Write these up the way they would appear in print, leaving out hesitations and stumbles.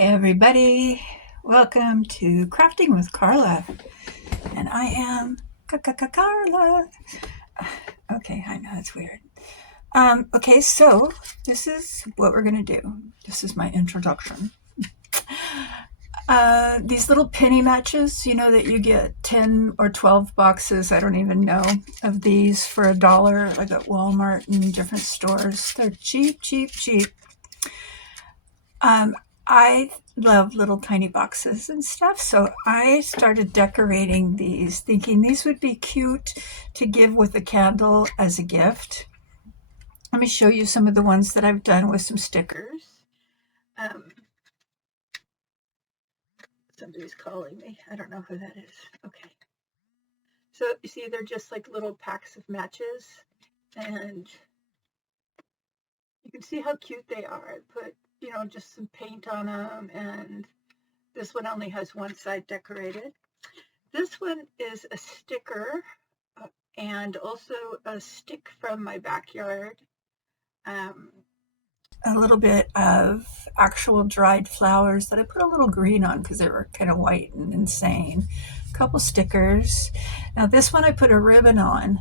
everybody, welcome to Crafting with Carla, and I am Carla. Okay, I know it's weird. Okay, so this is what we're gonna do. This is my introduction. These little penny matches, you know, that you get 10 or 12 boxes, I don't even know, of these for $1, like at Walmart and different stores. They're cheap, cheap, cheap. I love little tiny boxes and stuff, so I started decorating these, thinking these would be cute to give with a candle as a gift. Let me show you some of the ones that I've done with some stickers. Somebody's calling me. I don't know who that is. Okay. So you see, they're just like little packs of matches, and you can see how cute they are. I put, you know, just some paint on them, and this one only has one side decorated. This one is a sticker and also a stick from my backyard. A little bit of actual dried flowers that I put a little green on because they were kind of white and insane. A couple stickers. Now this one I put a ribbon on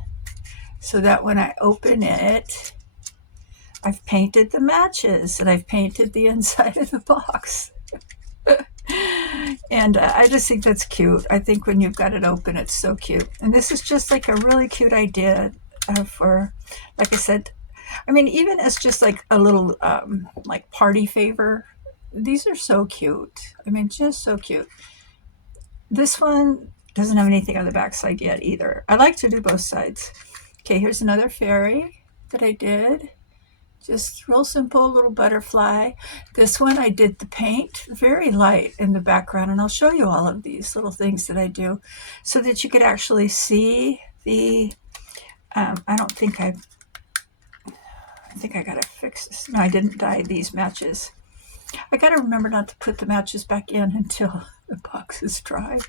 so that when I open it, I've painted the matches and I've painted the inside of the box. And I just think that's cute. I think when you've got it open, it's so cute. And this is just like a really cute idea for, like I said, I mean, even as just like a little like party favor, these are so cute. I mean, just so cute. This one doesn't have anything on the back side yet either. I like to do both sides. Okay, here's another fairy that I did. Just real simple little butterfly. This one I did the paint very light in the background, and I'll show you all of these little things that I do so that you could actually see the, I think I gotta fix this. No, I didn't dye these matches. I gotta remember not to put the matches back in until the box is dry.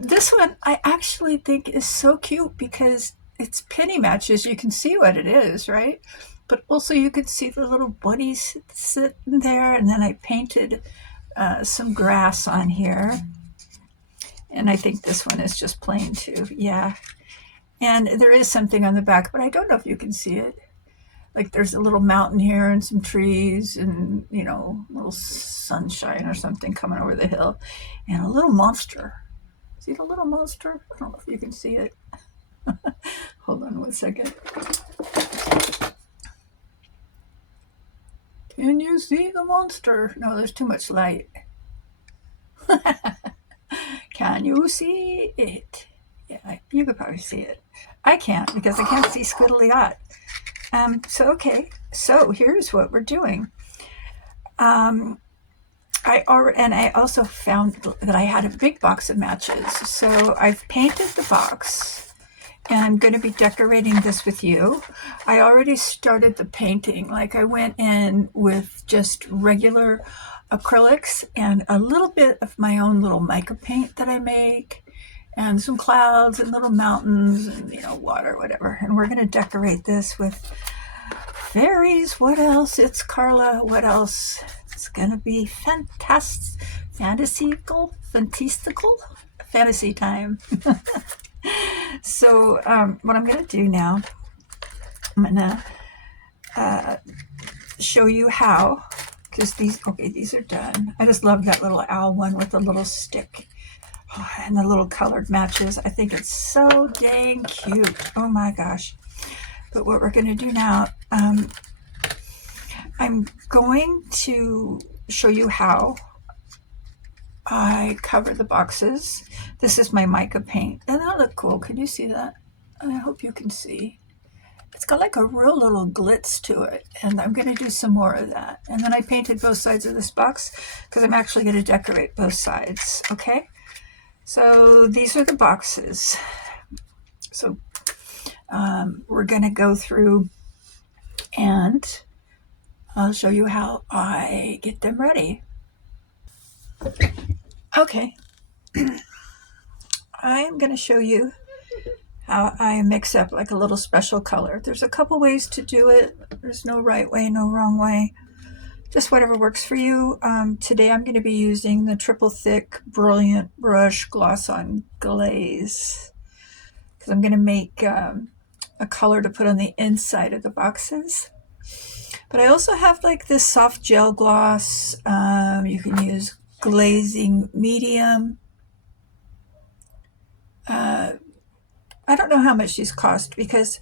This one I actually think is so cute because it's penny matches. You can see what it is, right? But also you could see the little bunnies sitting there, and then I painted some grass on here. And I think this one is just plain too, yeah. And there is something on the back, but I don't know if you can see it. Like there's a little mountain here and some trees and, you know, a little sunshine or something coming over the hill. And a little monster. See the little monster? I don't know if you can see it. Hold on 1 second. Can you see the monster? No, there's too much light. Can you see it? Yeah, you could probably see it. I can't because I can't see squiddly dot. Okay, so here's what we're doing. I also found that I had a big box of matches. So I've painted the box and I'm going to be decorating this with you. I already started the painting. Like I went in with just regular acrylics and a little bit of my own little mica paint that I make, and some clouds and little mountains and, you know, water, whatever. And we're going to decorate this with fairies. What else? It's Carla. What else? It's going to be fantasy time. So what I'm going to do now, I'm going to show you how, because these are done. I just love that little owl one with the little stick. Oh, and the little colored matches. I think it's so dang cute. Oh my gosh. But what we're going to do now, I'm going to show you how I cover the boxes. This is my mica paint. Doesn't that look cool? Can you see that? I hope you can see. It's got like a real little glitz to it, and I'm going to do some more of that. And then I painted both sides of this box because I'm actually going to decorate both sides, okay? So these are the boxes. So we're going to go through and I'll show you how I get them ready. Okay. I'm going to show you how I mix up like a little special color. There's a couple ways to do it. There's no right way, no wrong way. just whatever works for you. Today I'm going to be using the Triple Thick Brilliant Brush Gloss on Glaze because I'm going to make a color to put on the inside of the boxes. But I also have like this soft gel gloss. You can use glazing medium. I don't know how much these cost because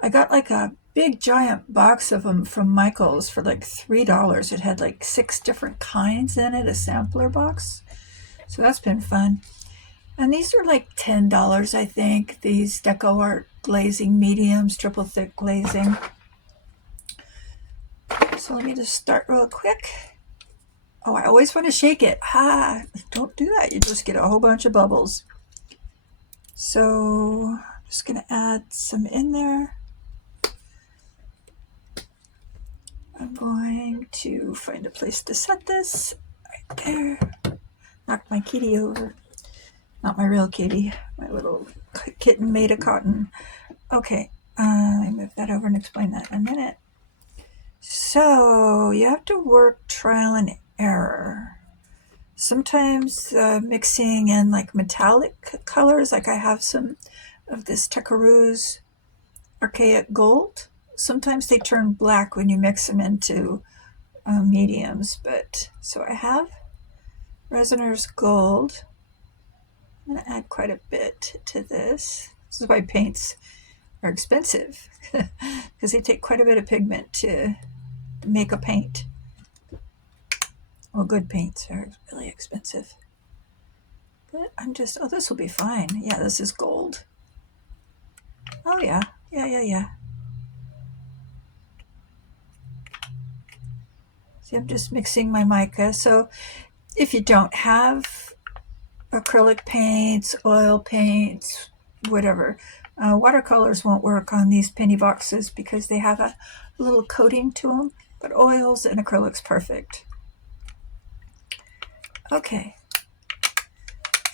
I got like a big giant box of them from Michael's for like $3. It had like 6 different kinds in it, a sampler box. So that's been fun. And these are like $10, I think. These Deco Art glazing mediums, triple thick glazing. So let me just start real quick. Oh, I always want to shake it. Don't do that. You just get a whole bunch of bubbles. So I'm just going to add some in there. I'm going to find a place to set this. Right there. Knock my kitty over. Not my real kitty. My little kitten made of cotton. Okay. Let me move that over and explain that in a minute. So you have to work trial and error. Sometimes mixing in like metallic colors, like I have some of this Tecaru's Archaic Gold. Sometimes they turn black when you mix them into mediums, but so I have Resiner's Gold. I'm going to add quite a bit to this. This is why paints are expensive because they take quite a bit of pigment to make a paint. Well, good paints are really expensive. But I'm just, oh, this will be fine. Yeah, this is gold. Oh, yeah. Yeah. See, I'm just mixing my mica. So if you don't have acrylic paints, oil paints, whatever, watercolors won't work on these penny boxes because they have a little coating to them, but oils and acrylics perfect. Okay,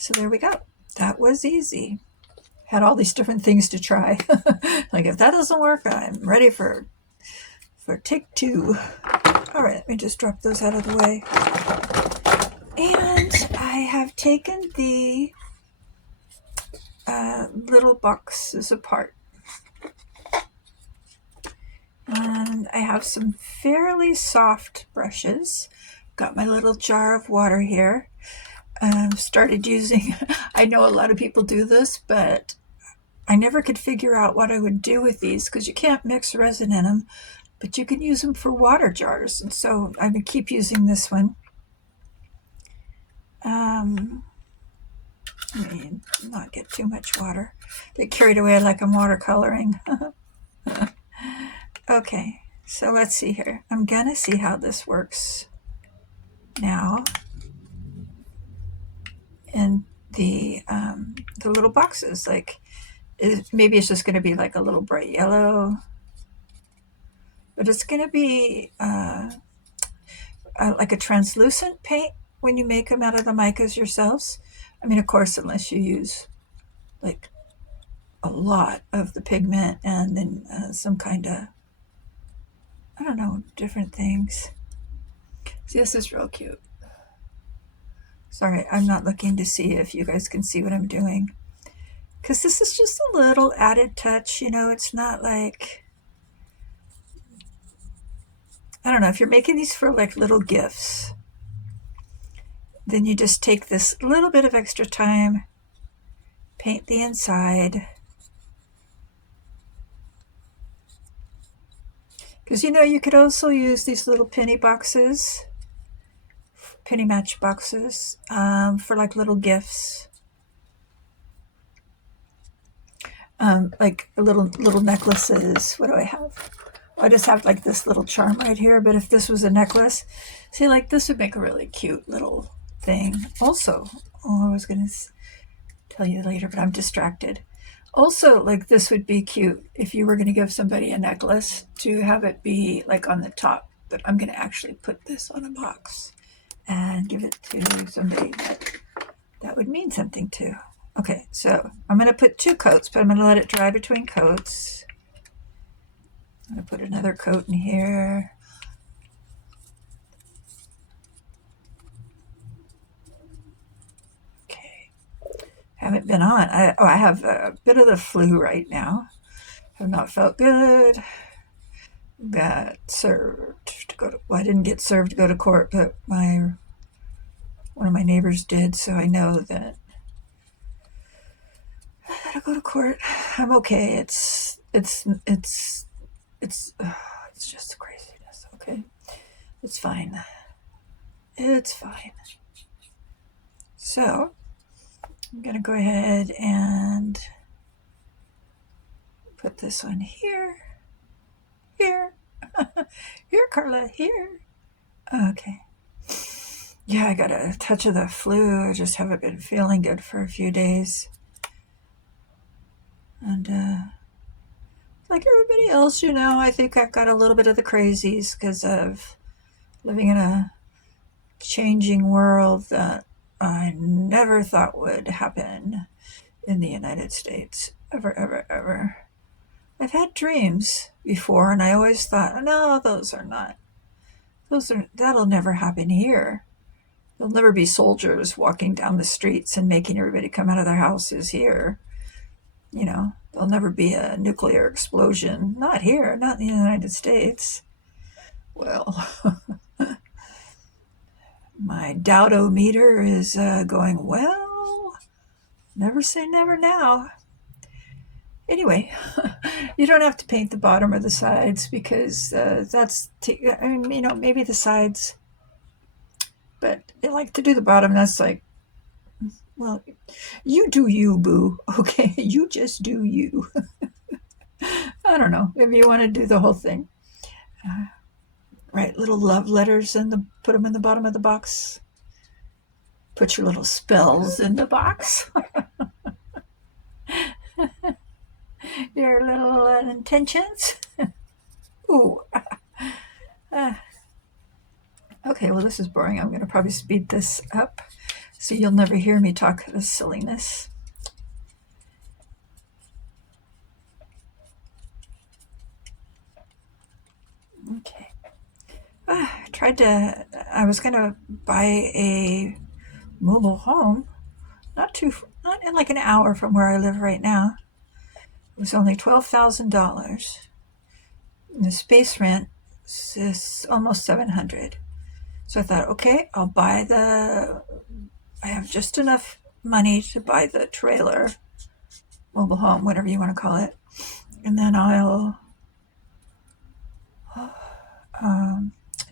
so there we go. That was easy. Had all these different things to try. Like if that doesn't work, I'm ready for take 2. All right, let me just drop those out of the way. And I have taken the little boxes apart. And I have some fairly soft brushes. Got my little jar of water here. Started using, I know a lot of people do this, but I never could figure out what I would do with these because you can't mix resin in them, but you can use them for water jars. And so I'm going to keep using this one. Let me not get too much water. Get carried away like I'm watercoloring. Okay, so let's see here. I'm going to see how this works now in the little boxes. Like, maybe it's just going to be like a little bright yellow, but it's going to be like a translucent paint when you make them out of the micas yourselves. I mean, of course, unless you use like a lot of the pigment and then some kind of, I don't know, different things. See, this is real cute. Sorry, I'm not looking to see if you guys can see what I'm doing. Because this is just a little added touch, you know, it's not like, I don't know, if you're making these for like little gifts, then you just take this little bit of extra time, paint the inside. Because, you know, you could also use these little penny boxes, penny match boxes, for like little gifts. Like little necklaces. What do I have? I just have like this little charm right here, but if this was a necklace, see, like this would make a really cute little thing. Also, I was going to tell you later, but I'm distracted. Also, like this would be cute if you were going to give somebody a necklace to have it be like on the top, but I'm going to actually put this on a box and give it to somebody that would mean something to. Okay, so I'm going to put 2 coats, but I'm going to let it dry between coats. I'm going to put another coat in here. haven't been on. I have a bit of the flu right now. Have not felt good. Got served to go to, well, I didn't get served to go to court, but one of my neighbors did, so I know that I gotta go to court. I'm okay. It's just craziness. Okay, it's fine. It's fine. So I'm gonna go ahead and put this one here, here, here, Carla, here. Okay. Yeah, I got a touch of the flu. I just haven't been feeling good for a few days. And like everybody else, I think I've got a little bit of the crazies because of living in a changing world that I never thought would happen in the United States. Ever, ever, ever. I've had dreams before, and I always thought, no, that'll never happen here. There'll never be soldiers walking down the streets and making everybody come out of their houses here. There'll never be a nuclear explosion. Not here, not in the United States. Well, my doubt-o-meter is going, well, never say never now. Anyway, you don't have to paint the bottom or the sides because maybe the sides, but I like to do the bottom. That's like, well, you do you, boo. Okay, you just do you. I don't know if you want to do the whole thing. Write little love letters and put them in the bottom of the box. Put your little spells in the box. Your little intentions. Ooh. Okay, well, this is boring. I'm going to probably speed this up so you'll never hear me talk this silliness. Okay. I was going to buy a mobile home, not in like an hour from where I live right now. It was only $12,000. The space rent is almost $700. So I thought, okay, I have just enough money to buy the trailer, mobile home, whatever you want to call it. And then I'll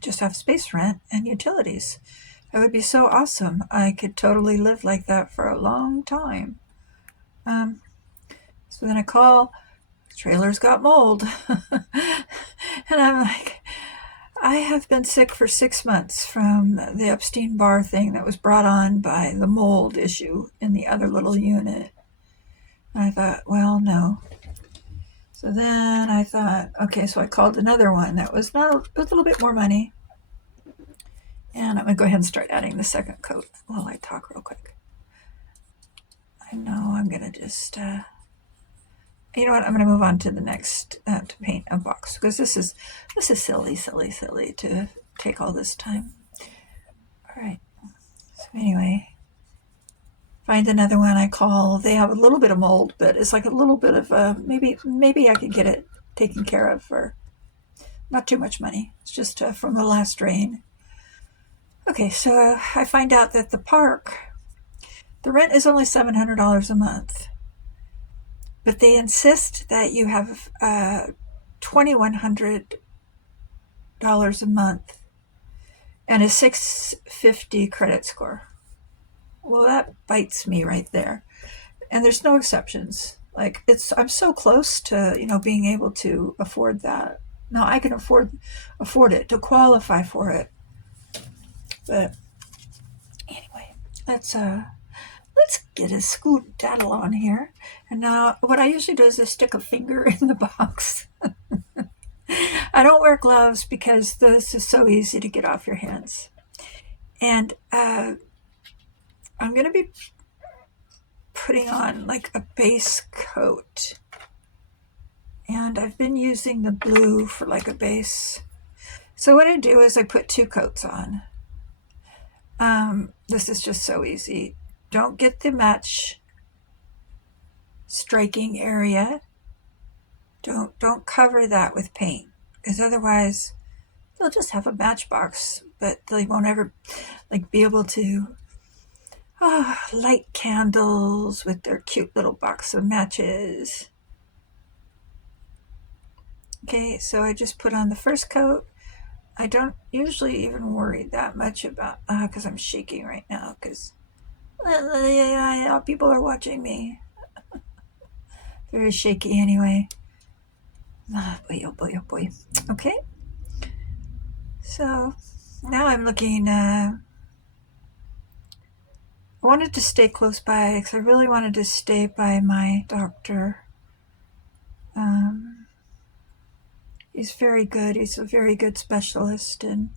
just have space rent and utilities. That would be so awesome. I could totally live like that for a long time. So then I call, the trailer's got mold. And I'm like, I have been sick for 6 months from the Epstein-Barr thing that was brought on by the mold issue in the other little unit. And I thought, well, no. So then I thought, okay, so I called another one that was a little bit more money. And I'm going to go ahead and start adding the second coat while I talk real quick. I know I'm going to just, you know what, I'm going to move on to the next, to paint a box, because this is silly to take all this time. All right, so anyway, find another one I call. They have a little bit of mold, but it's like a little bit of, maybe I could get it taken care of for not too much money. It's just from the last rain. Okay, so I find out that the park, the rent is only $700 a month, but they insist that you have $2,100 a month and a 650 credit score. Well, that bites me right there. And there's no exceptions. Like, I'm so close to, being able to afford that. Now I can afford it, to qualify for it. But anyway, let's get a scoot-daddle on here. And now what I usually do is I stick a finger in the box. I don't wear gloves because this is so easy to get off your hands. And I'm going to be putting on like a base coat. And I've been using the blue for like a base. So what I do is I put 2 coats on. This is just so easy. Don't get the match striking area. Don't cover that with paint, because otherwise they'll just have a matchbox, but they won't ever be able to light candles with their cute little box of matches. Okay, so I just put on the first coat. I don't usually even worry that much about, because I'm shaking right now, because people are watching me. Very shaky anyway. Boy, oh boy, oh boy. Okay. So now I'm looking, I wanted to stay close by because I really wanted to stay by my doctor. He's very good. He's a very good specialist, and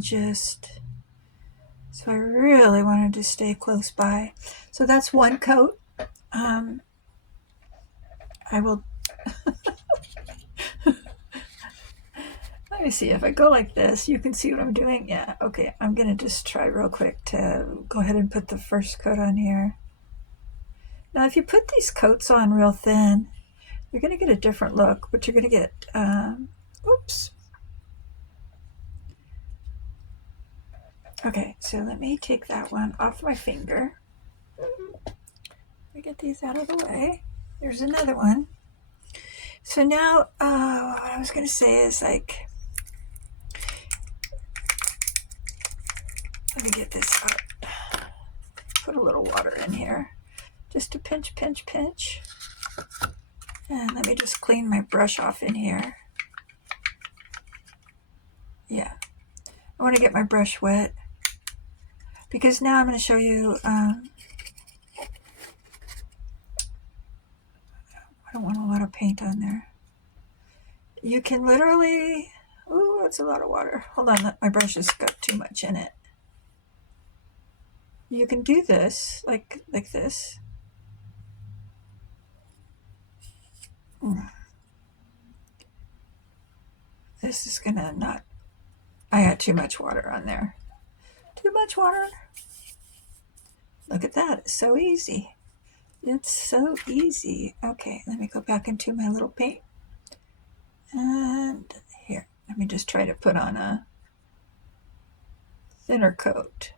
just, so I really wanted to stay close by. So that's one coat. I will let me see if I go like this, you can see what I'm doing. Yeah, okay, I'm gonna just try real quick to go ahead and put the first coat on here. Now if you put these coats on real thin, you're gonna get a different look, but you're gonna get oops. Okay, so let me take that one off my finger. Let me get these out of the way. There's another one. So now what I was gonna say is, like, let me get this out. Put a little water in here, just to pinch, pinch, pinch. And let me just clean my brush off in here. Yeah, I want to get my brush wet, because now I'm going to show you, I don't want a lot of paint on there. You can literally, oh, that's a lot of water. Hold on, my brush has got too much in it. You can do this, like this. This is gonna not, I got too much water on there. Too much water. Look at that, it's so easy. It's so easy. Okay, let me go back into my little paint. And here, let me just try to put on a thinner coat.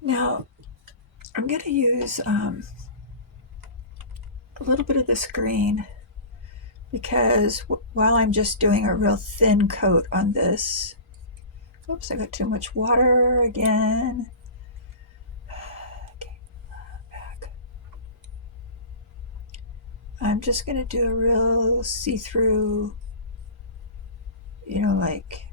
Now, I'm going to use a little bit of this green, because while I'm just doing a real thin coat on this, oops, I got too much water again. Okay, back. I'm just going to do a real see-through, you know, like,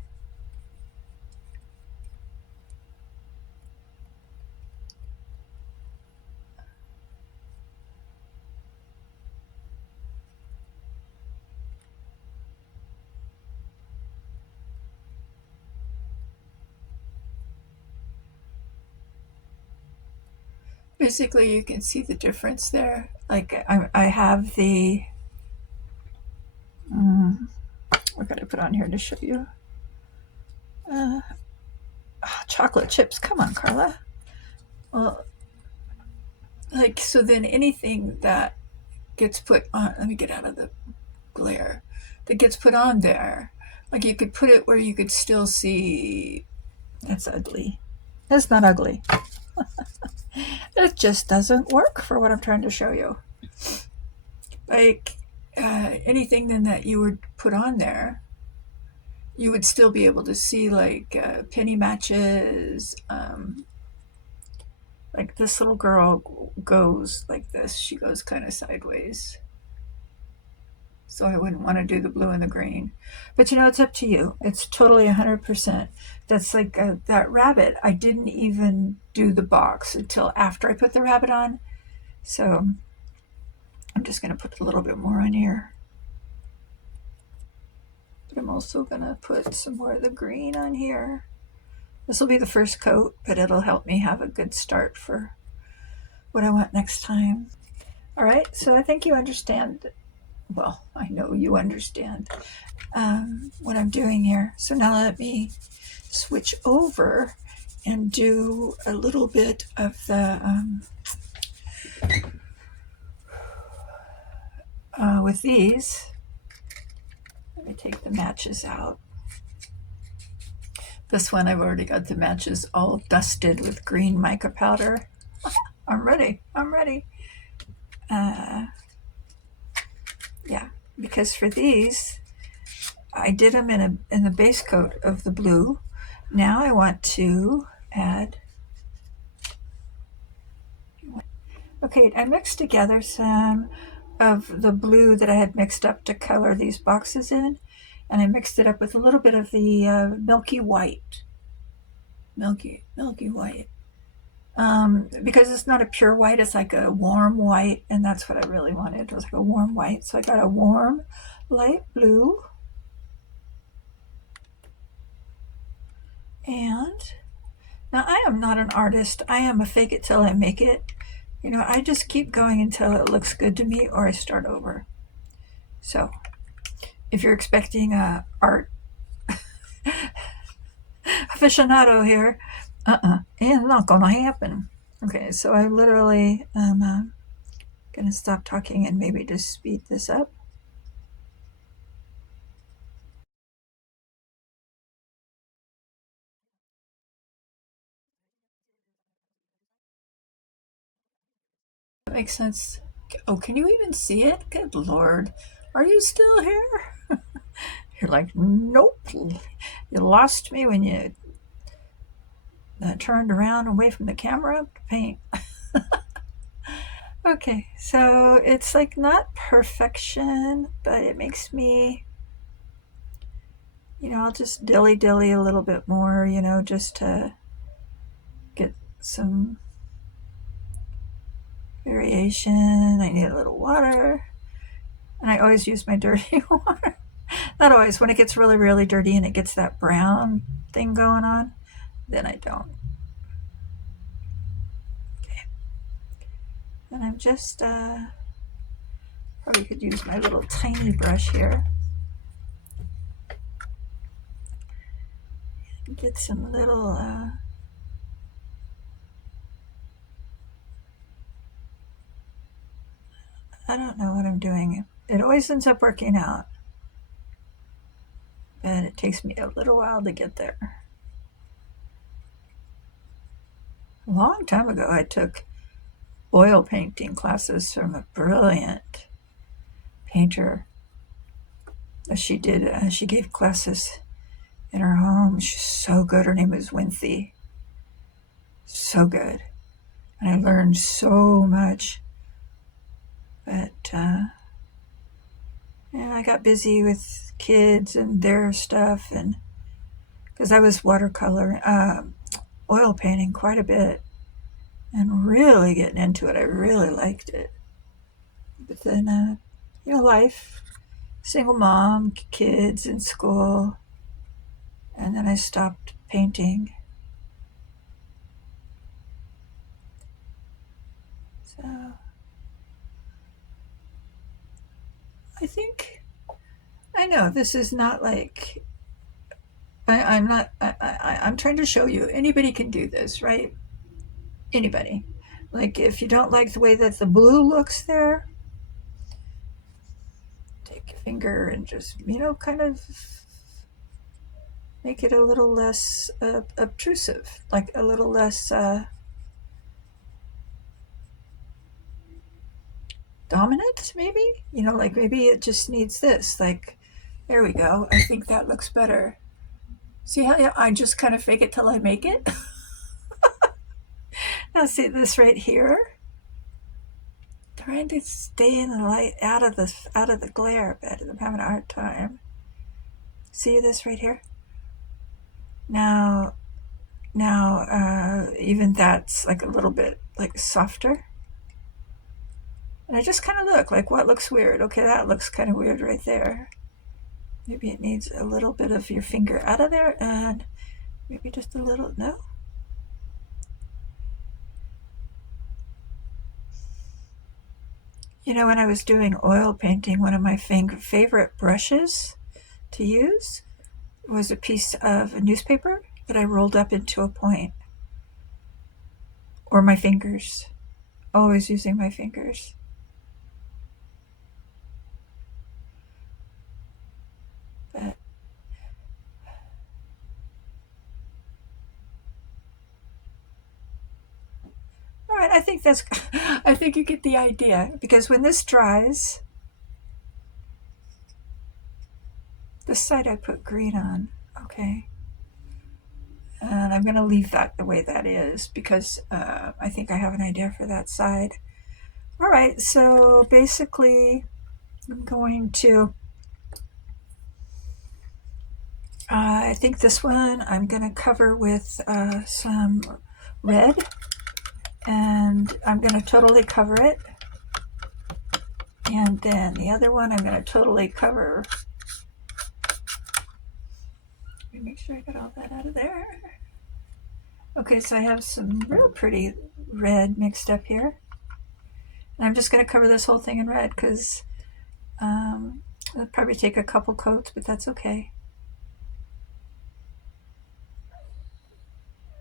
basically you can see the difference there. Like, I have the, what can I put on here to show you? Chocolate chips. Come on, Carla. Well, like, so then anything that gets put on, let me get out of the glare, that gets put on there, like, you could put it where you could still see. That's ugly. That's not ugly. It just doesn't work for what I'm trying to show you. Like, anything then that you would put on there, you would still be able to see, like, penny matches. Like, this little girl goes like this. She goes kind of sideways. So I wouldn't want to do the blue and the green. But, you know, it's up to you. It's totally 100%. That's like that rabbit. I didn't even do the box until after I put the rabbit on. So I'm just going to put a little bit more on here. But I'm also going to put some more of the green on here. This will be the first coat, but it'll help me have a good start for what I want next time. All right, so I think you understand. Well, I know you understand what I'm doing here. So now let me switch over and do a little bit of the with these. Let me take the matches out. This one I've already got the matches all dusted with green mica powder. I'm ready. I'm ready. Yeah, because for these, I did them in the base coat of the blue. Now I want to add. Okay, I mixed together some of the blue that I had mixed up to color these boxes in, and I mixed it up with a little bit of the milky white. Milky white. Because it's not a pure white, it's like a warm white, and that's what I really wanted. It was like a warm white. So I got a warm light blue. And now I am not an artist. I am a fake it till I make it. You know, I just keep going until it looks good to me or I start over. So if you're expecting a art aficionado here, it's not gonna happen. Okay, so I literally am gonna stop talking and maybe just speed this up. That makes sense. Oh, can you even see it? Good Lord. Are you still here? You're like, nope. You lost me when you turned around away from the camera to paint. Okay, so it's like not perfection, but it makes me, I'll just dilly-dilly a little bit more, just to get some variation. I need a little water, and I always use my dirty water. Not always. When it gets really, really dirty and it gets that brown thing going on, then I don't. Okay. And I'm just, probably could use my little tiny brush here. Get some little, I don't know what I'm doing. It always ends up working out, but it takes me a little while to get there. A long time ago, I took oil painting classes from a brilliant painter. She gave classes in her home. She's so good. Her name was Winthy. So good. And I learned so much. But, I got busy with kids and their stuff, and because I was watercolor, oil painting quite a bit, and really getting into it. I really liked it. But then, life, single mom, kids in school, and then I stopped painting. So I know this is not like, I'm trying to show you, anybody can do this, right? Anybody. Like if you don't like the way that the blue looks there, take your finger and just, kind of make it a little less obtrusive, like a little less dominant, maybe? Like maybe it just needs this. Like, there we go. I think that looks better. See how I just kind of fake it till I make it? Now see this right here? Trying to stay in the light, out of the glare, but I'm having a hard time. See this right here? Now, even that's like a little bit like softer. And I just kind of look like, what looks weird? Okay, that looks kind of weird right there. Maybe it needs a little bit of your finger out of there, and maybe just a little, no? You know, when I was doing oil painting, one of my favorite brushes to use was a piece of a newspaper that I rolled up into a point, or my fingers. Always using my fingers. But all right, I think that's. I think you get the idea, because when this dries, this side I put green on. Okay. And I'm going to leave that the way that is, because I think I have an idea for that side. All right, so basically I'm going to, I think this one I'm going to cover with some red, and I'm going to totally cover it. And then the other one I'm going to totally cover. Let me make sure I got all that out of there. Okay, so I have some real pretty red mixed up here. And I'm just going to cover this whole thing in red, because it'll probably take a couple coats, but that's okay.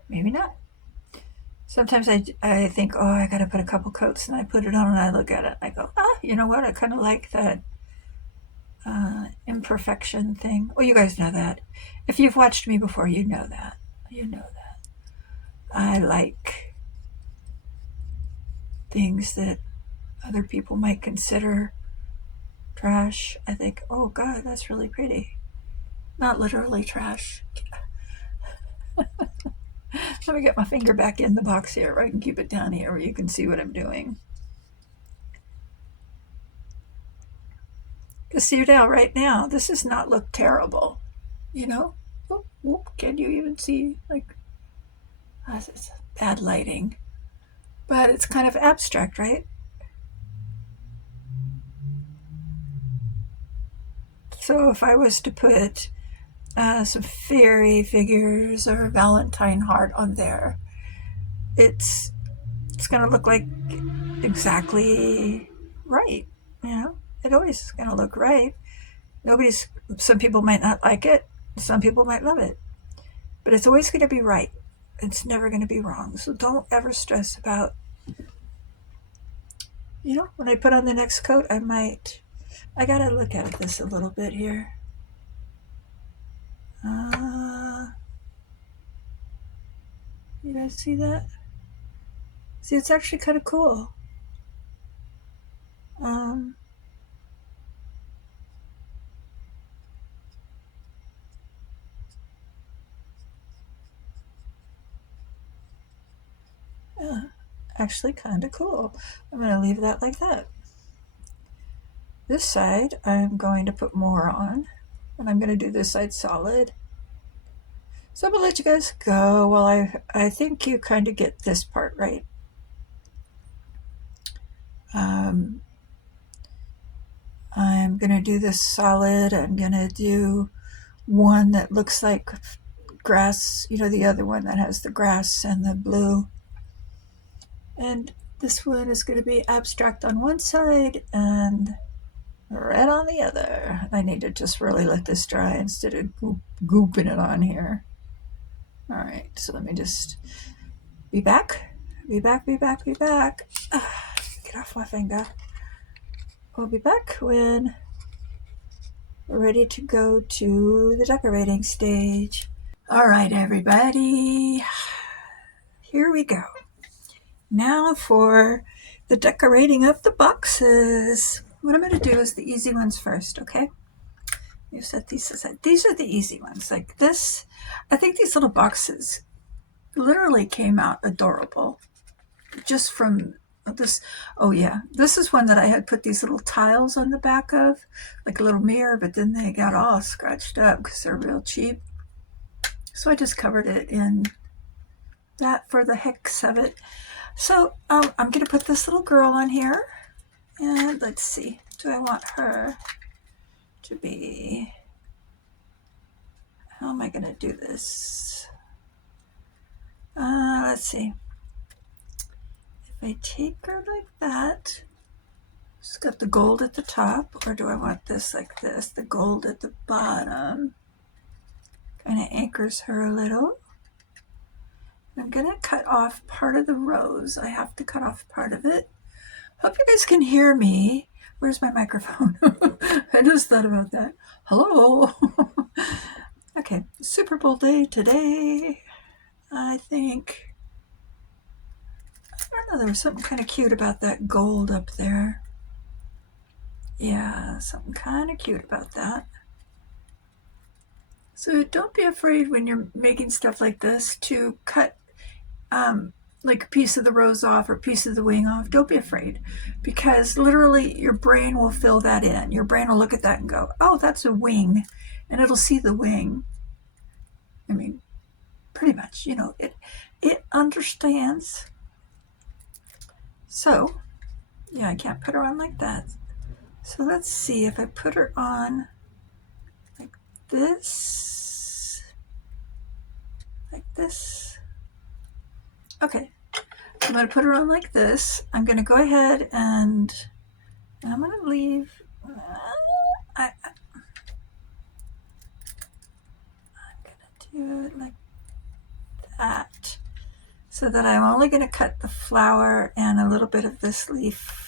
Maybe not. Sometimes I think, oh, I got to put a couple coats, and I put it on and I look at it. I go, you know what? I kind of like that imperfection thing. Well, you guys know that. If you've watched me before, you know that. You know that. I like things that other people might consider trash. I think, oh, God, that's really pretty. Not literally trash. Let me get my finger back in the box here, or I can keep it down here where you can see what I'm doing. Because see now, right now, this does not look terrible, you know? Oh, can you even see? Like, it's bad lighting. But it's kind of abstract, right? So if I was to put some fairy figures or a Valentine heart on there, it's going to look like exactly right, you know? It always is going to look right. Some people might not like it, some people might love it, but it's always going to be right. It's never going to be wrong. So don't ever stress about, when I put on the next coat, I got to look at this a little bit here. You guys see that? See, it's actually kind of cool. Yeah, actually kind of cool. I'm going to leave that like that. This side, I'm going to put more on, and I'm going to do this side solid. So I'm going to let you guys go while I think you kind of get this part right. I'm going to do this solid. I'm going to do one that looks like grass, the other one that has the grass and the blue. And this one is going to be abstract on one side and red on the other. I need to just really let this dry instead of gooping it on here. All right, so let me just be back. Get off my finger. We'll be back when we're ready to go to the decorating stage. All right, everybody. Here we go. Now for the decorating of the boxes. What I'm going to do is the easy ones first, okay? You set these aside. These are the easy ones. Like this, I think these little boxes literally came out adorable just from this. Oh yeah, this is one that I had put these little tiles on the back of, like a little mirror, but then they got all scratched up because they're real cheap. So I just covered it in that for the heck of it. So I'm going to put this little girl on here, and let's see, do I want her to be, how am I going to do this? Let's see. If I take her like that, It's got the gold at the top, or do I want this like this? The gold at the bottom. Kind of anchors her a little. I'm going to cut off part of the rose. I have to cut off part of it. Hope you guys can hear me. Where's my microphone? I just thought about that. Hello. Okay, Super Bowl day today. I think, I don't know, there was something kind of cute about that gold up there. Yeah, something kind of cute about that. So don't be afraid when you're making stuff like this to cut like a piece of the rose off or a piece of the wing off. Don't be afraid, because literally your brain will fill that in. Your brain will look at that and go, oh, that's a wing, and it'll see the wing. I mean, pretty much, you know, it understands. So, yeah, I can't put her on like that. So let's see if I put her on like this, like this. Okay, I'm going to put her on like this. I'm going to go ahead and I'm going to leave. I'm going to do it like that, so that I'm only going to cut the flower and a little bit of this leaf.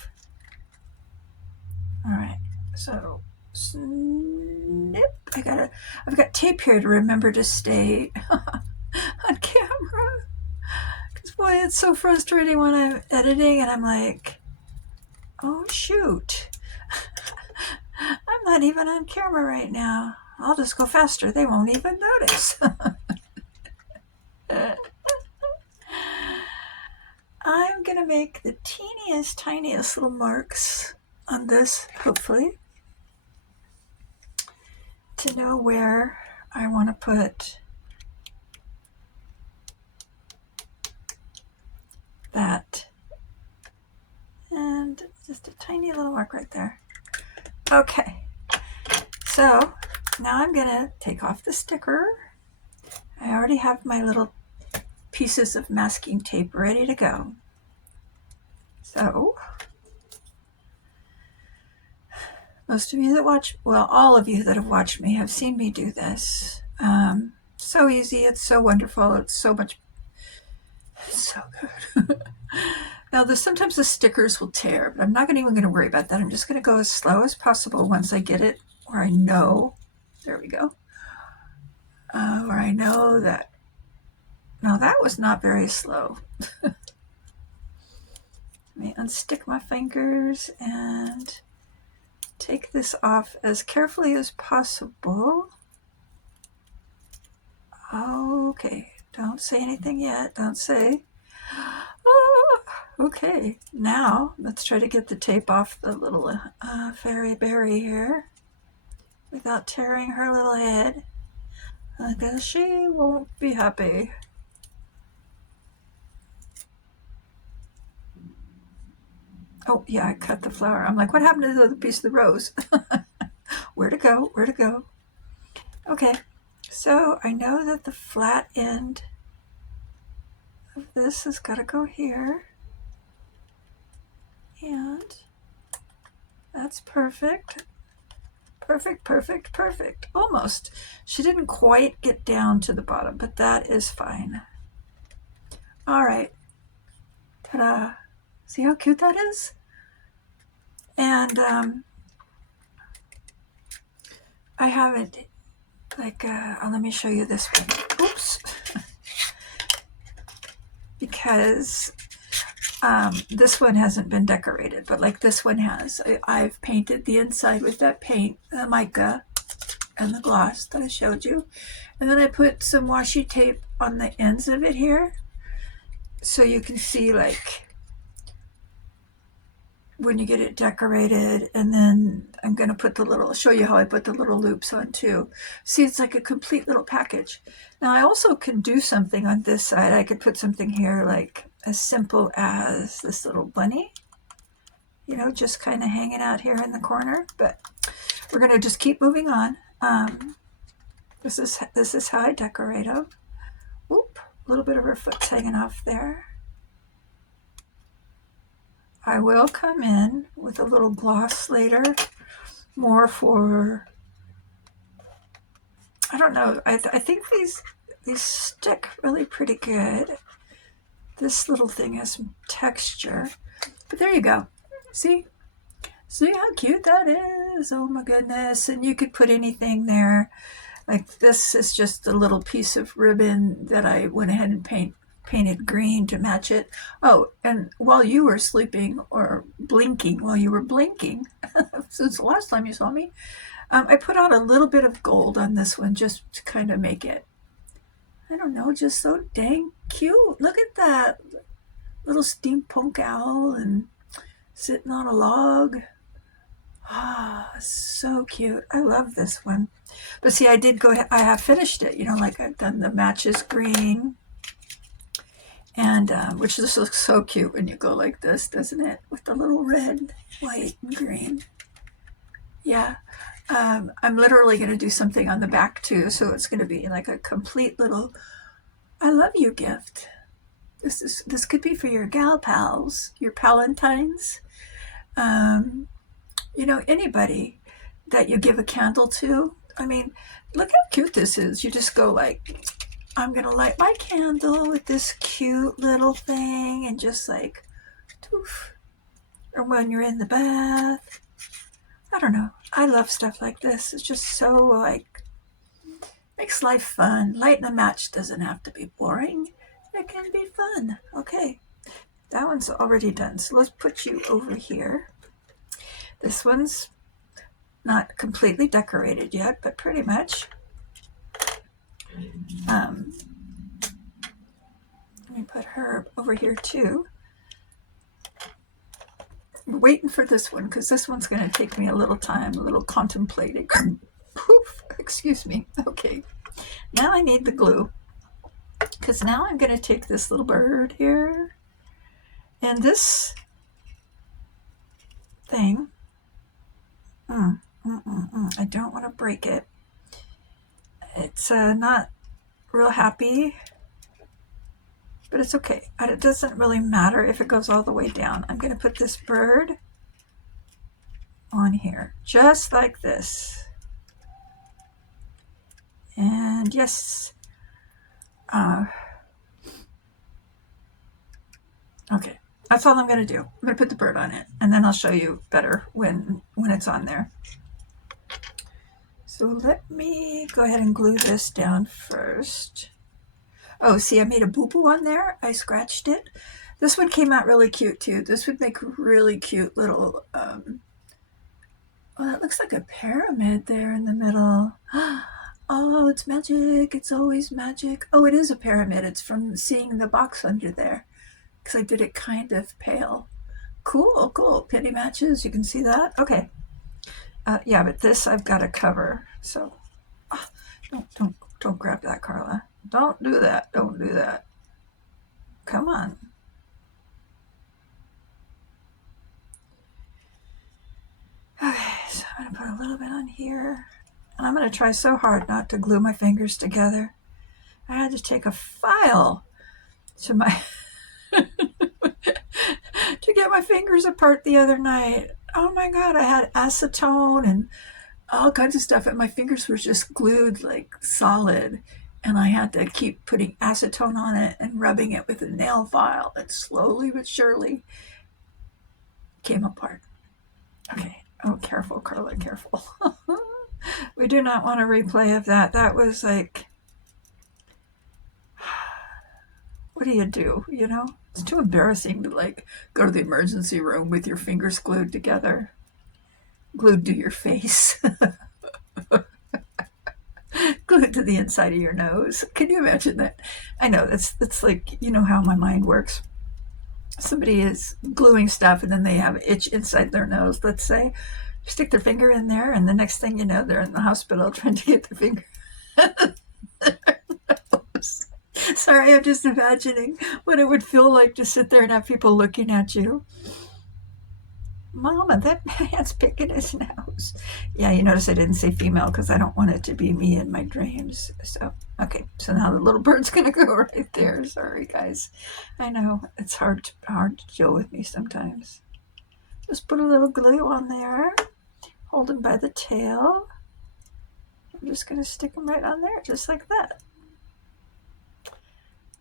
All right, so snip. I've got tape here to remember to stay on camera. Because boy, it's so frustrating when I'm editing and I'm like, oh shoot, I'm not even on camera right now. I'll just go faster. They won't even notice. I'm going to make the teeniest, tiniest little marks on this, hopefully, to know where I want to put that. And just a tiny little mark right there. Okay, so now I'm going to take off the sticker. I already have my little pieces of masking tape ready to go. So, most of you that watch, well, all of you that have watched me have seen me do this. So easy, it's so wonderful, it's so much, it's so good. Now, sometimes the stickers will tear, but I'm not even going to worry about that. I'm just going to go as slow as possible once I get it where I know, there we go, where I know that, now that was not very slow. Let me unstick my fingers and take this off as carefully as possible. Okay, don't say anything yet. Don't say. Oh, okay, now let's try to get the tape off the little fairy berry here without tearing her little head, because she won't be happy. Oh, yeah, I cut the flower. I'm like, what happened to the other piece of the rose? Where to go? Where to go? Okay, so I know that the flat end of this has got to go here. And that's perfect. Perfect, perfect, perfect. Almost. She didn't quite get down to the bottom, but that is fine. All right. Ta-da. See how cute that is? And I have it like, let me show you this one. Oops. Because this one hasn't been decorated, but like this one has. I've painted the inside with that paint, the mica, and the gloss that I showed you. And then I put some washi tape on the ends of it here, so you can see like when you get it decorated. And then I'm going to put the little, show you how I put the little loops on too. See, it's like a complete little package. Now I also can do something on this side. I could put something here like as simple as this little bunny, you know, just kind of hanging out here in the corner, but we're going to just keep moving on. This is how I decorate them. Oop, a little bit of her foot's hanging off there. I will come in with a little gloss later, more for, I don't know, I think these stick really pretty good. This little thing has some texture, but there you go. See how cute that is? Oh my goodness. And you could put anything there. Like this is just a little piece of ribbon that I went ahead and painted green to match it. Oh, and while you were sleeping or blinking, while you were blinking, since the last time you saw me, I put on a little bit of gold on this one just to kind of make it, I don't know, just so dang cute. Look at that little steampunk owl and sitting on a log. Ah, so cute. I love this one. But see, I have finished it, like I've done the matches green, and which just looks so cute when you go like this, doesn't it? With the little red, white, and green. Yeah. I'm literally going to do something on the back too, so it's going to be like a complete little I love you gift. This could be for your gal pals, your palantines. Anybody that you give a candle to. I mean, look how cute this is. You just go like, I'm going to light my candle with this cute little thing, and just like, poof. Or when you're in the bath. I don't know. I love stuff like this. It's just so like, makes life fun. Lighting a match doesn't have to be boring. It can be fun. Okay. That one's already done. So let's put you over here. This one's not completely decorated yet, but pretty much. Let me put her over here too. I'm waiting for this one because this one's going to take me a little time, a little contemplating. Poof, excuse me. Okay. Now I need the glue, because now I'm going to take this little bird here and this thing. I don't want to break it. It's not real happy, but it's okay. It doesn't really matter if it goes all the way down. I'm going to put this bird on here, just like this. And yes, okay, that's all I'm going to do. I'm going to put the bird on it, and then I'll show you better when it's on there. So let me go ahead and glue this down first. Oh, see, I made a boo-boo on there. I scratched it. This one came out really cute too. This would make a really cute little, well, that looks like a pyramid there in the middle. Oh, it's magic. It's always magic. Oh, it is a pyramid. It's from seeing the box under there, because I did it kind of pale. Cool, cool. Penny matches. You can see that? Okay. Yeah, but this I've got to cover. So don't grab that, Carla. Don't do that. Don't do that. Come on. Okay, so I'm going to put a little bit on here. And I'm going to try so hard not to glue my fingers together. I had to take a file to my to get my fingers apart the other night. Oh my God, I had acetone and all kinds of stuff, and my fingers were just glued like solid. And I had to keep putting acetone on it and rubbing it with a nail file, and slowly but surely came apart. Okay. Oh, careful, Carla, careful. We do not want a replay of that. That was like, what do? It's too embarrassing to like go to the emergency room with your fingers glued together, glued to your face, glued to the inside of your nose. Can you imagine that? I know that's like, how my mind works. Somebody is gluing stuff and then they have an itch inside their nose, let's say. Stick their finger in there, and the next thing you know, they're in the hospital trying to get their finger in their nose. Sorry, I'm just imagining what it would feel like to sit there and have people looking at you. Mama, that man's picking his nose. Yeah, you notice I didn't say female because I don't want it to be me in my dreams. So, okay, so now the little bird's going to go right there. Sorry, guys. I know it's hard to deal with me sometimes. Just put a little glue on there. Hold him by the tail. I'm just going to stick him right on there, just like that.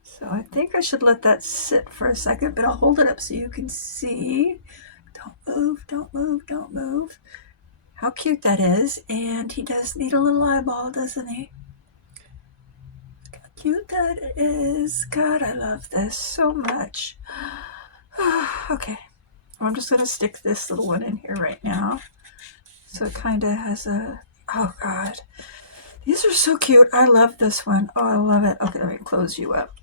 So I think I should let that sit for a second, but I'll hold it up so you can see. Don't move, don't move, don't move. How cute that is. And he does need a little eyeball, doesn't he? How cute that is. God, I love this so much. Okay. I'm just going to stick this little one in here right now. So it kind of has a... Oh, God. These are so cute. I love this one. Oh, I love it. Okay, let me close you up.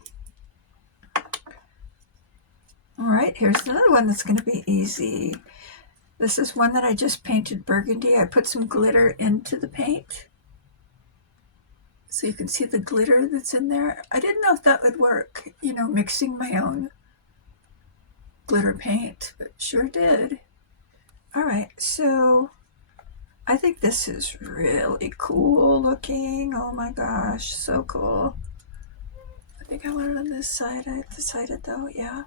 All right, here's another one that's going to be easy. This is one that I just painted burgundy. I put some glitter into the paint, so you can see the glitter that's in there. I didn't know if that would work, you know, mixing my own glitter paint, but sure did. All right, so I think this is really cool looking. Oh my gosh, so cool. I think I want it on this side. I decided though, yeah.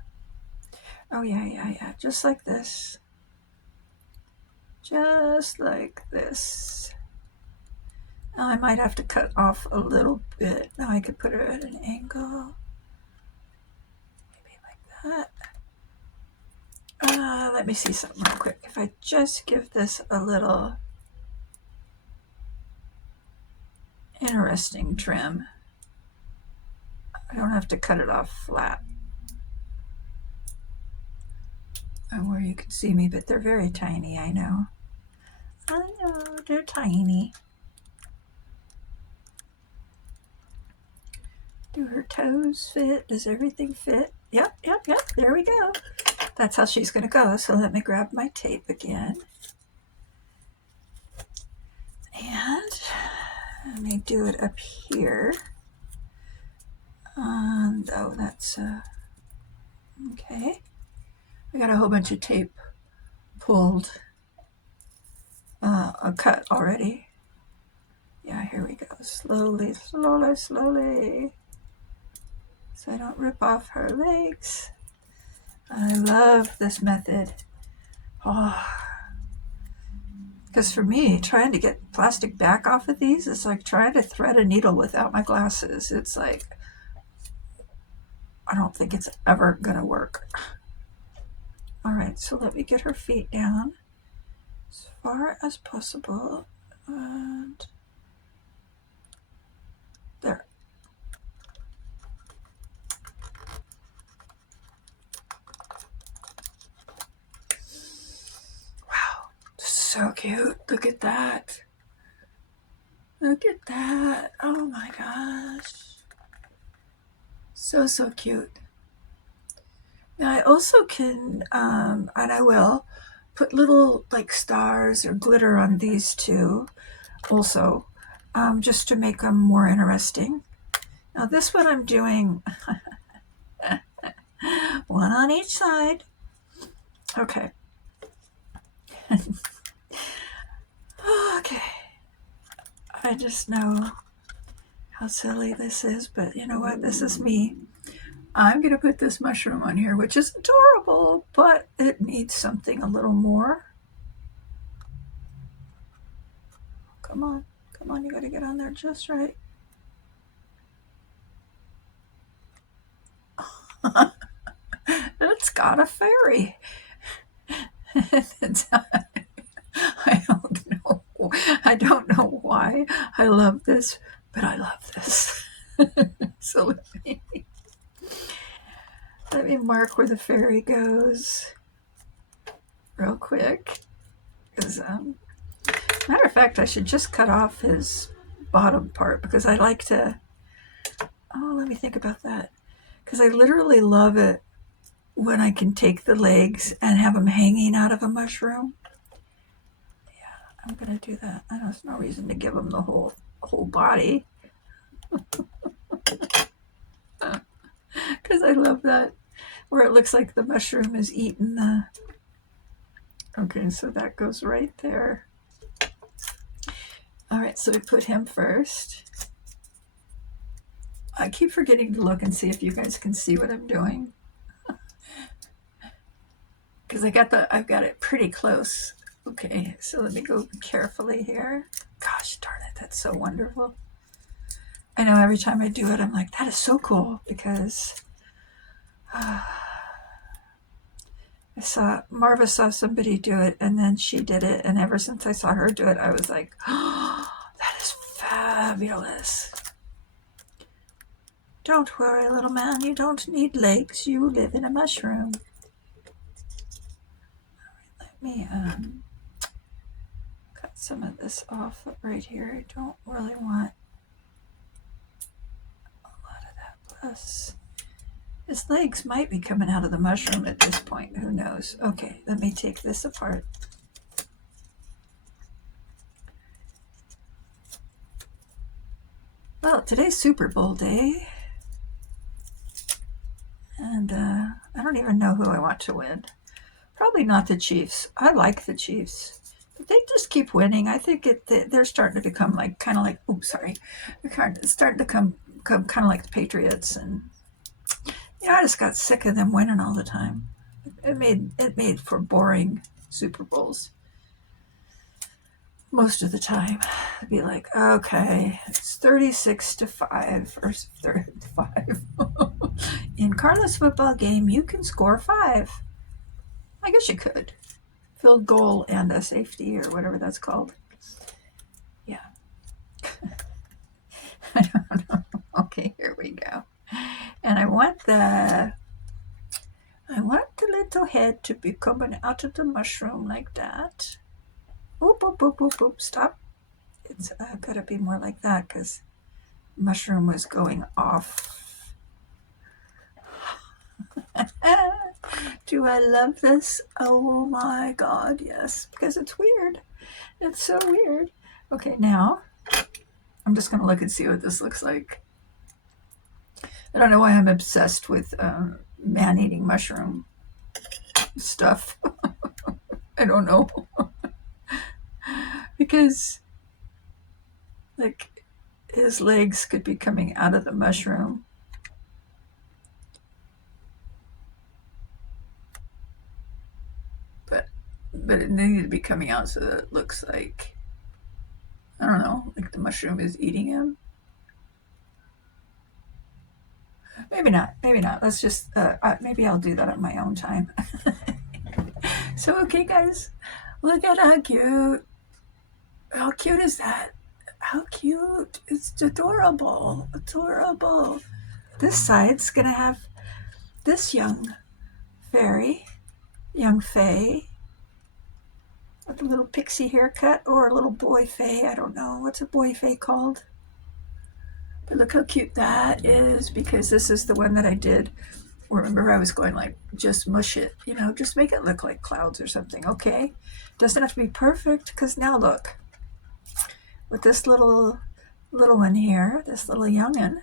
Oh yeah, just like this. Just like this. Now I might have to cut off a little bit. Now I could put it at an angle. Maybe like that. Let me see something real quick. If I just give this a little interesting trim, I don't have to cut it off flat. Where you can see me, but they're very tiny, I know. I know, they're tiny. Do her toes fit? Does everything fit? Yep, there we go. That's how she's going to go. So let me grab my tape again. And let me do it up here. And, oh, that's, okay. I got a whole bunch of tape pulled, cut already. Yeah, here we go. Slowly, slowly, slowly. So I don't rip off her legs. I love this method. Oh, because for me, trying to get plastic back off of these is like trying to thread a needle without my glasses. It's like, I don't think it's ever gonna work. All right, so let me get her feet down as far as possible. And there. Wow, so cute. Look at that. Look at that. Oh my gosh. So, so cute. Now I also can, and I will, put little like stars or glitter on these two also, just to make them more interesting. Now this one I'm doing one on each side. Okay. Okay. I just know how silly this is, but you know what? This is me. I'm going to put this mushroom on here, which is adorable, but it needs something a little more. Come on. Come on, you got to get on there just right. It's got a fairy. I don't know why I love this, but I love this. So let me mark where the fairy goes real quick. Because, matter of fact, I should just cut off his bottom part because I like to, oh, let me think about that. Because I literally love it when I can take the legs and have them hanging out of a mushroom. Yeah, I'm going to do that. I know there's no reason to give them the whole body. Because I love that, where it looks like the mushroom is eating the... Okay, so that goes right there. All right, so we put him first. I keep forgetting to look and see if you guys can see what I'm doing. because I've got it pretty close. Okay, so let me go carefully here. Gosh darn it, that's so wonderful. I know every time I do it, I'm like, that is so cool, because Marva saw somebody do it, and then she did it, and ever since I saw her do it, I was like, oh, that is fabulous. Don't worry, little man, you don't need legs, you live in a mushroom. Let me cut some of this off right here. I don't really want a lot of that. Plus, his legs might be coming out of the mushroom at this point. Who knows? Okay, let me take this apart. Well, today's Super Bowl day. And I don't even know who I want to win. Probably not the Chiefs. I like the Chiefs. But they just keep winning. I think they're starting to become like, kind of like, oops, sorry. They're starting to come kind of like the Patriots. And, you know, I just got sick of them winning all the time. It made for boring Super Bowls. Most of the time, I'd be like, okay, it's 36-5 or 35. In Carla's football game, you can score 5. I guess you could. Field goal and a safety or whatever that's called. Yeah. I don't know. Okay, here we go. And I want the little head to be coming out of the mushroom like that. Boop, boop, boop, boop, boop. Stop. It's gotta be more like that because mushroom was going off. Do I love this? Oh my god, yes, because it's weird. It's so weird. Okay, now I'm just gonna look and see what this looks like. I don't know why I'm obsessed with man-eating mushroom stuff. I don't know. Because like his legs could be coming out of the mushroom. But it needed to be coming out so that it looks like, I don't know, like the mushroom is eating him. Maybe not. Let's just, maybe I'll do that at my own time. So, okay, guys, look at how cute. How cute is that? How cute. It's adorable. Adorable. This side's going to have this young fairy, young fae, with a little pixie haircut, or a little boy fae. I don't know. What's a boy fae called? But look how cute that is, because this is the one that I did. Remember, I was going like, just mush it, you know, just make it look like clouds or something. Okay, doesn't have to be perfect, because now look, with this little one here, this little youngin',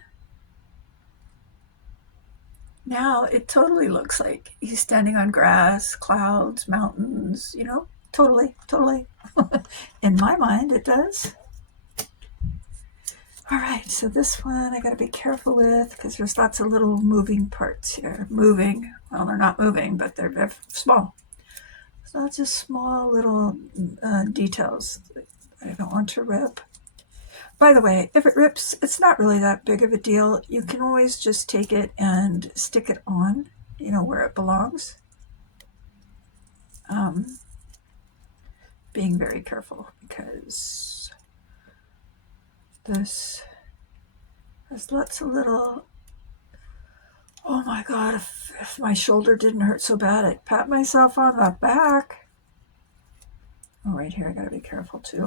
now it totally looks like he's standing on grass, clouds, mountains, you know, totally. In my mind, it does. All right, so this one I got to be careful with because there's lots of little moving parts here. Moving, well, they're not moving, but they're small. So lots of small little details that I don't want to rip. By the way, if it rips, it's not really that big of a deal. You can always just take it and stick it on, you know, where it belongs. Being very careful because this has lots of little, oh my god, if my shoulder didn't hurt so bad, I'd pat myself on the back. Oh, right here, I gotta be careful too.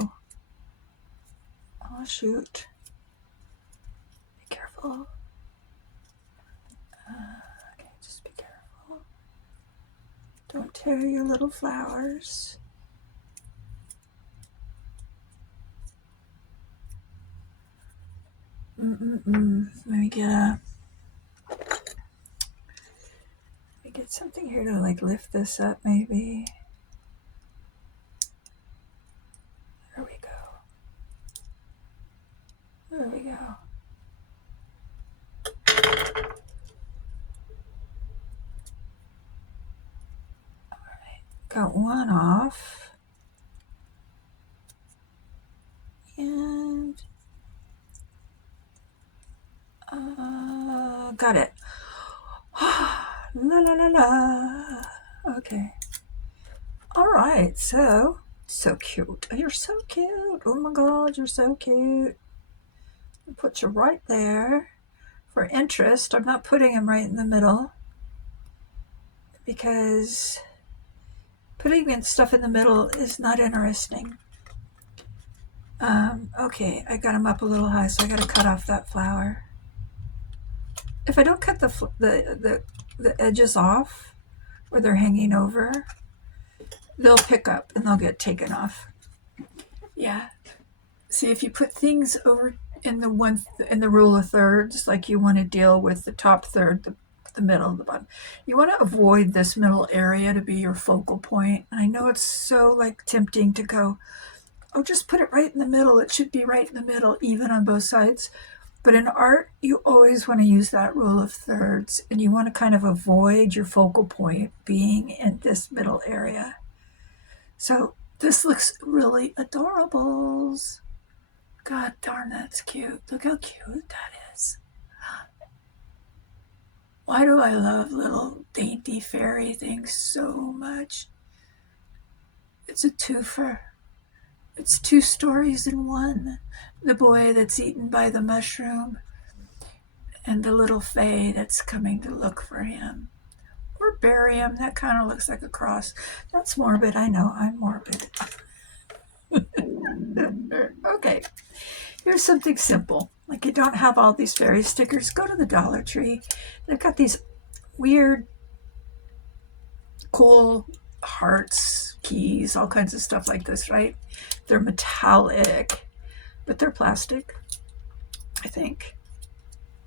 Oh, shoot. Be careful. Okay, just be careful. Don't tear your little flowers. Let me get something here to like lift this up, maybe. There we go. There we go. All got one off. And got it. La la la la. Okay. All right. So cute. You're so cute. Oh my God, you're so cute. I'll put you right there. For interest, I'm not putting him right in the middle because putting stuff in the middle is not interesting. Okay, I got him up a little high, so I got to cut off that flower. If I don't cut the edges off where they're hanging over, they'll pick up and they'll get taken off. Yeah. See, if you put things over in the rule of thirds, like you want to deal with the top third, the middle, the bottom, you want to avoid this middle area to be your focal point. And I know it's so like tempting to go, oh, just put it right in the middle. It should be right in the middle, even on both sides. But in art, you always want to use that rule of thirds, and you want to kind of avoid your focal point being in this middle area. So this looks really adorable. God darn, that's cute. Look how cute that is. Why do I love little dainty fairy things so much? It's a twofer. It's 2 stories in one. The boy that's eaten by the mushroom and the little fae that's coming to look for him. Or bury him. That kind of looks like a cross. That's morbid. I know, I'm morbid. Okay. Here's something simple. Like you don't have all these fairy stickers. Go to the Dollar Tree. They've got these weird, cool hearts, keys, all kinds of stuff like this, right? They're metallic, but they're plastic, I think.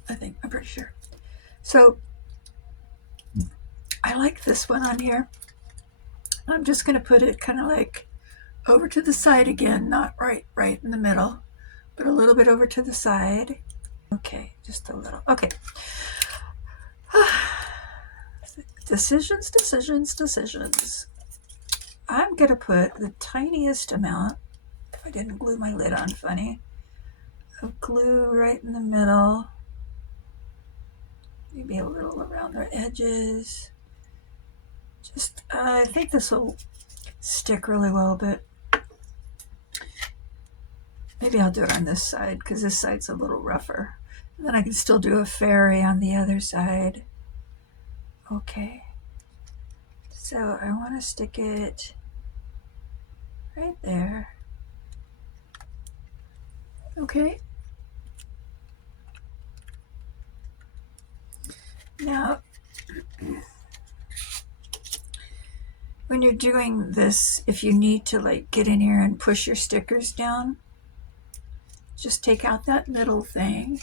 I'm pretty sure. So I like this one on here. I'm just going to put it kind of like over to the side again, not right in the middle, but a little bit over to the side. Okay, just a little. Okay. Decisions. I'm going to put the tiniest amount, if I didn't glue my lid on funny, of glue right in the middle. Maybe a little around the edges. Just, I think this will stick really well, but maybe I'll do it on this side because this side's a little rougher. And then I can still do a fairy on the other side. Okay. So I want to stick it right there. Okay. Now, when you're doing this, if you need to like get in here and push your stickers down, just take out that middle thing,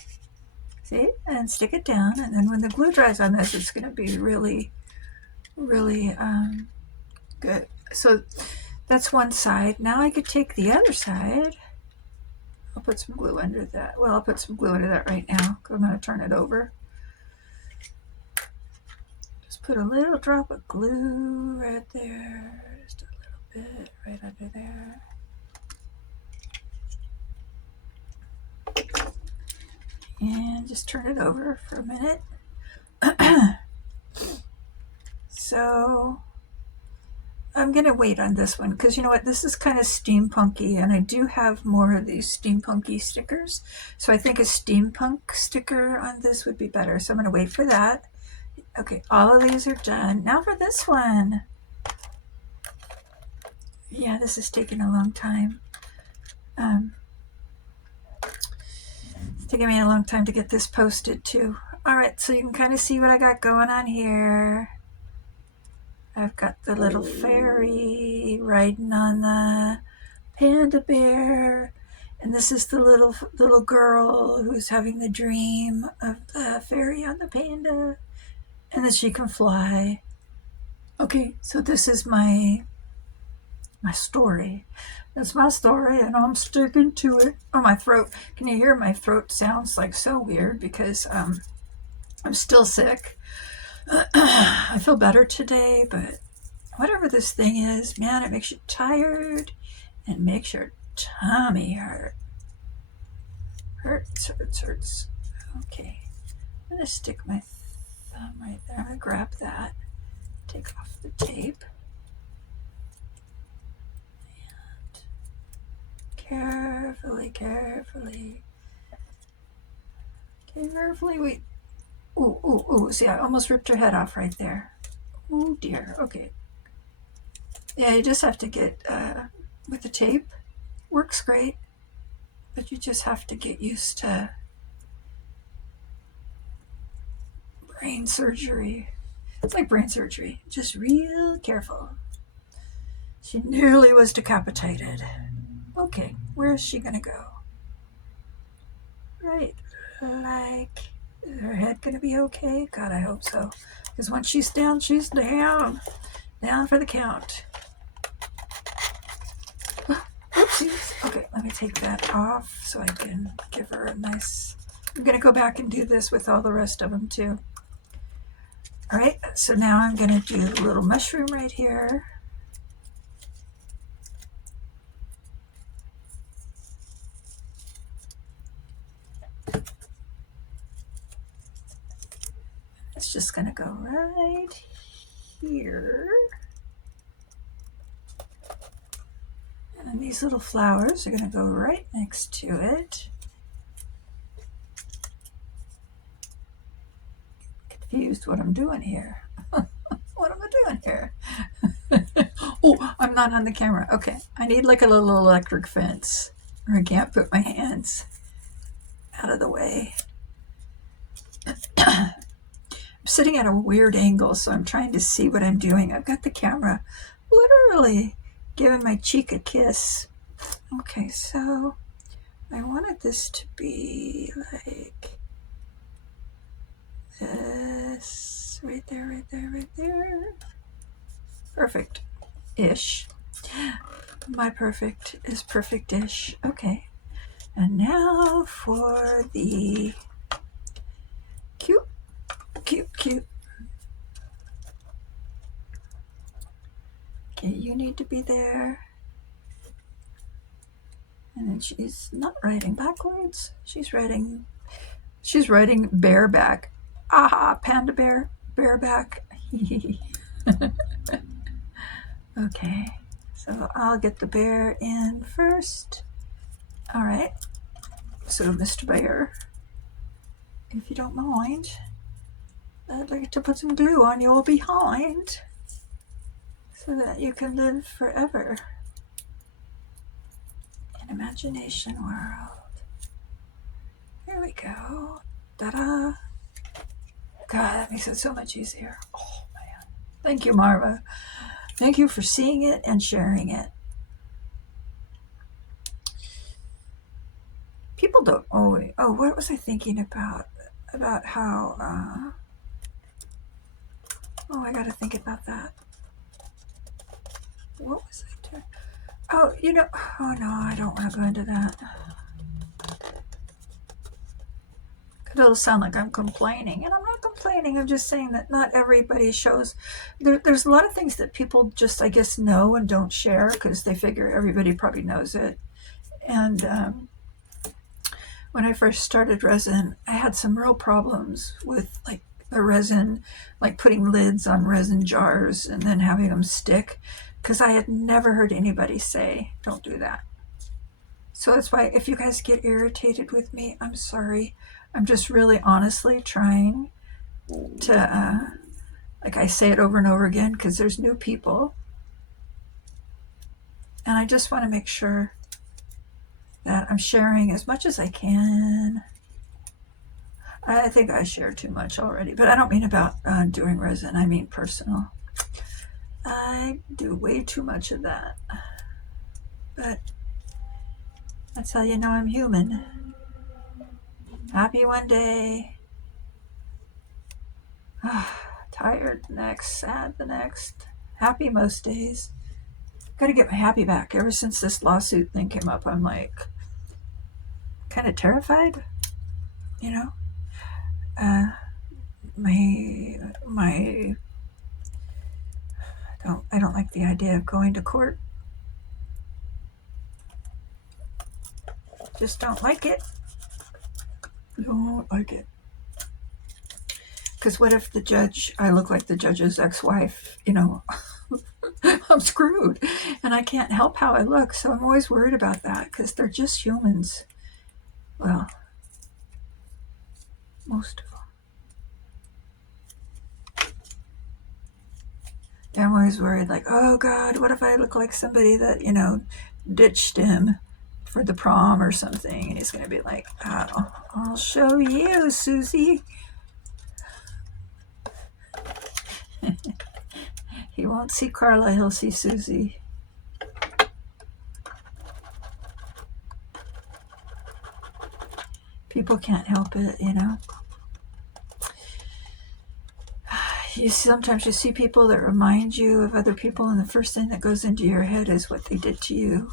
see, and stick it down. And then when the glue dries on this, it's going to be really, really good. So that's one side. Now I could take the other side. I'll put some glue under that. Well, I'll put some glue under that right now because I'm going to turn it over. Just put a little drop of glue right there. Just a little bit right under there. And just turn it over for a minute. So I'm going to wait on this one because you know what? This is kind of steampunky, and I do have more of these steampunky stickers. So I think a steampunk sticker on this would be better. So I'm going to wait for that. Okay, all of these are done. Now for this one. Yeah, this is taking a long time. It's taking me a long time to get this posted too. All right, so you can kind of see what I got going on here. I've got the little fairy riding on the panda bear. And this is the little girl who's having the dream of the fairy on the panda. And then she can fly. Okay, so this is my story. That's my story, and I'm sticking to it. Oh, my throat. Can you hear my throat sounds like so weird because I'm still sick. I feel better today, but whatever this thing is, man, it makes you tired and makes your tummy hurt. Hurts. Okay, I'm gonna stick my thumb right there. I'm gonna grab that, take off the tape, and carefully, wait. Ooh, see, I almost ripped her head off right there. Oh dear, okay. Yeah, you just have to get, with the tape, works great, but you just have to get used to brain surgery. It's like brain surgery, just real careful. She nearly was decapitated. Okay, where is she gonna go? Right, like, is her head gonna be okay? God, I hope so. Because once she's down, she's down. Down for the count. Oopsies. Okay, let me take that off so I can give her a nice... I'm gonna go back and do this with all the rest of them too. All right, so now I'm gonna do a little mushroom right here. It's just gonna go right here. And then these little flowers are gonna go right next to it. Confused what I'm doing here. What am I doing here? Oh, I'm not on the camera. Okay, I need like a little electric fence, or I can't put my hands out of the way. I'm sitting at a weird angle, so I'm trying to see what I'm doing. I've got the camera literally giving my cheek a kiss. Okay, so I wanted this to be like this, right there. Perfect-ish. My perfect is perfect-ish. Okay, and now for the cute. Okay, you need to be there. And then she's not writing backwards. She's writing bareback. Aha, panda bear, bareback. Okay, so I'll get the bear in first. All right, so Mr. Bear, if you don't mind, I'd like to put some glue on your behind so that you can live forever in imagination world. Here we go. Ta-da. God, that makes it so much easier. Oh, man. Thank you, Marva. Thank you for seeing it and sharing it. People don't always... Oh, what was I thinking about? About how... Oh, I gotta think about that. What was I doing? Oh, you know... Oh, no, I don't want to go into that. It'll sound like I'm complaining, and I'm not complaining. I'm just saying that not everybody shows. There's a lot of things that people just, I guess, know and don't share because they figure everybody probably knows it. And when I first started resin, I had some real problems with like the resin, like putting lids on resin jars and then having them stick, because I had never heard anybody say, don't do that. So that's why if you guys get irritated with me, I'm sorry. I'm just really honestly trying to, like I say it over and over again, because there's new people. And I just want to make sure that I'm sharing as much as I can. I think I share too much already, but I don't mean about doing resin. I mean personal. I do way too much of that. But that's how you know I'm human. Happy one day. Tired the next, sad the next, happy most days. Gotta get my happy back. Ever since this lawsuit thing came up, I'm like kind of terrified, you know. I don't like the idea of going to court. Just don't like it. Don't like it. Because what if the judge, I look like the judge's ex-wife, you know, I'm screwed. And I can't help how I look. So I'm always worried about that because they're just humans. Well, most of them. I'm always worried, like, oh God, what if I look like somebody that, you know, ditched him for the prom or something? And he's going to be like, oh, I'll show you, Susie. He won't see Carla, he'll see Susie. People can't help it, you know. Sometimes you see people that remind you of other people, and the first thing that goes into your head is what they did to you.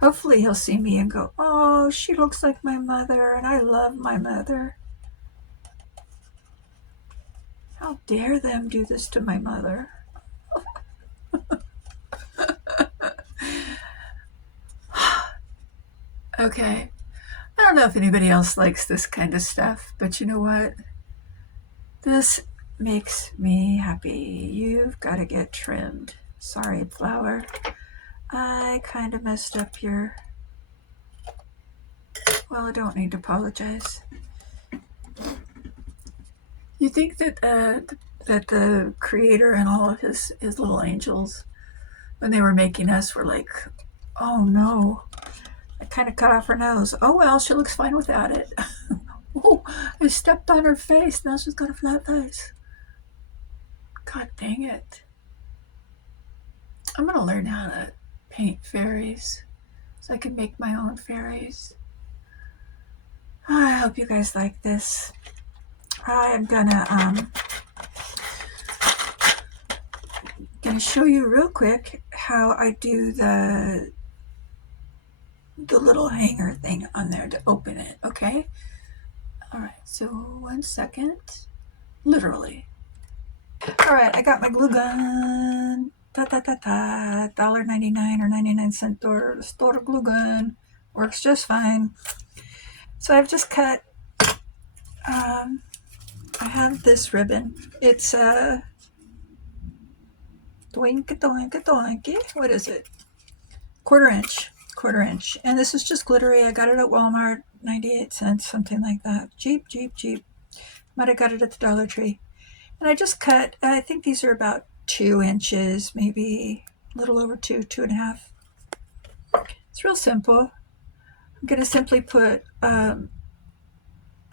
Hopefully he'll see me and go, oh, she looks like my mother, and I love my mother. How dare them do this to my mother? Okay. I don't know if anybody else likes this kind of stuff, but you know what? This makes me happy. You've got to get trimmed. Sorry, flower. I kind of messed up your... Well, I don't need to apologize. You think that that the creator and all of his little angels, when they were making us, were like, oh no, I kind of cut off her nose. Oh well, she looks fine without it. Oh, I stepped on her face. Now she's got a flat face. God dang it. I'm going to learn how to paint fairies so I can make my own fairies. I hope you guys like this. I am gonna show you real quick how I do the little hanger thing on there to open it, okay? All right, so 1 second. Literally. All right, I got my glue gun. $1.99 or 99-cent store glue gun. Works just fine. So I've just cut, I have this ribbon. It's a doink. What is it? Quarter inch. And this is just glittery. I got it at Walmart, 98 cents, something like that. Cheap. Might have got it at the Dollar Tree. And I just cut, I think these are about 2 inches, maybe a little over 2.5. It's real simple. I'm going to simply put, I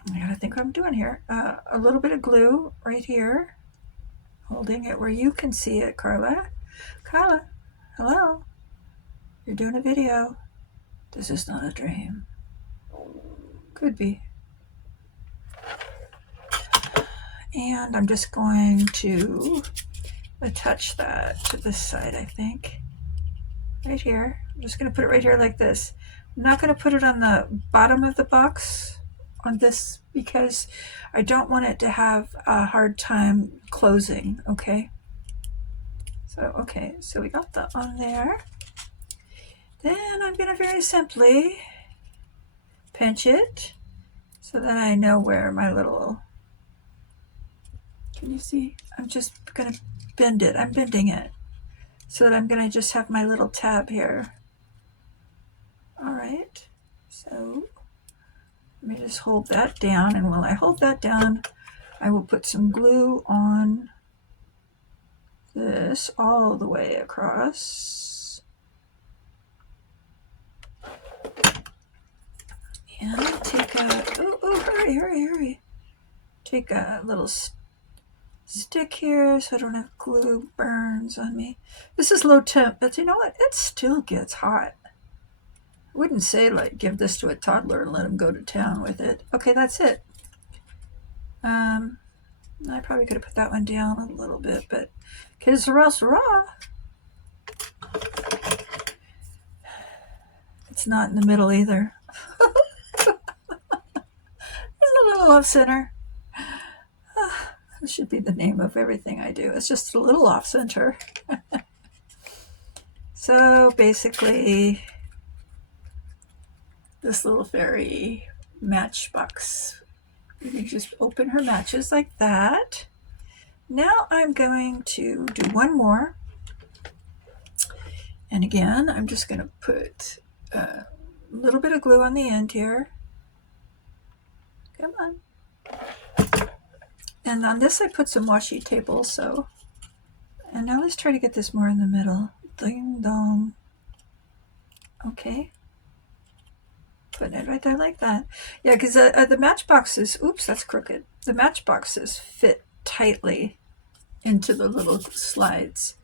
gotta think what I'm doing here, a little bit of glue right here, holding it where you can see it, Carla. Carla, hello. You're doing a video. This is not a dream. Could be. And I'm just going to attach that to this side, I think. Right here. I'm just going to put it right here like this. I'm not going to put it on the bottom of the box on this because I don't want it to have a hard time closing, okay? So we got that on there. Then I'm going to very simply pinch it so that I know where my little... Can you see? I'm just going to bend it. I'm bending it so that I'm going to just have my little tab here. All right. So let me just hold that down. And while I hold that down, I will put some glue on this all the way across. And take a... Oh, hurry. Take a little stick here so I don't have glue burns on me. This is low temp, but you know what? It still gets hot. I wouldn't say like give this to a toddler and let him go to town with it. Okay, that's it. I probably could have put that one down a little bit, but que sera. It's not in the middle either. There's a little love center. This should be the name of everything I do. It's just a little off center. So basically, this little fairy matchbox, you can just open her matches like that. Now I'm going to do one more. And again, I'm just going to put a little bit of glue on the end here. Come on. And on this I put some washi tape also. And now let's try to get this more in the middle. Ding dong. Okay. Putting it right there like that. Yeah, because the matchboxes, oops, that's crooked. The matchboxes fit tightly into the little slides.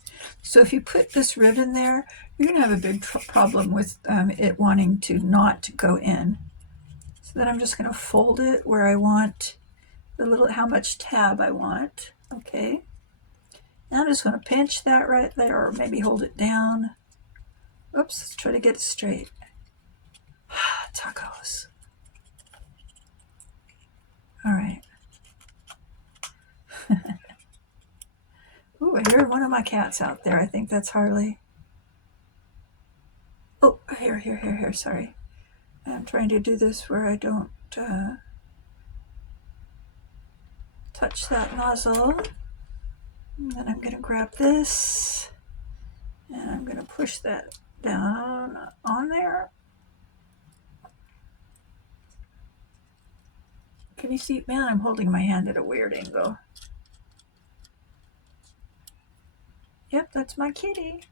So if you put this ribbon there, you're going to have a big problem with it wanting to not go in. So then I'm just going to fold it where I want the little, how much tab I want. Okay. Now I'm just going to pinch that right there, or maybe hold it down. Oops, let's try to get it straight. Tacos. All right. Ooh, I hear one of my cats out there. I think that's Harley. Oh, here, sorry. I'm trying to do this where I don't touch that nozzle. And then I'm going to grab this and I'm going to push that down on there. Can you see? Man, I'm holding my hand at a weird angle. Yep, that's my kitty.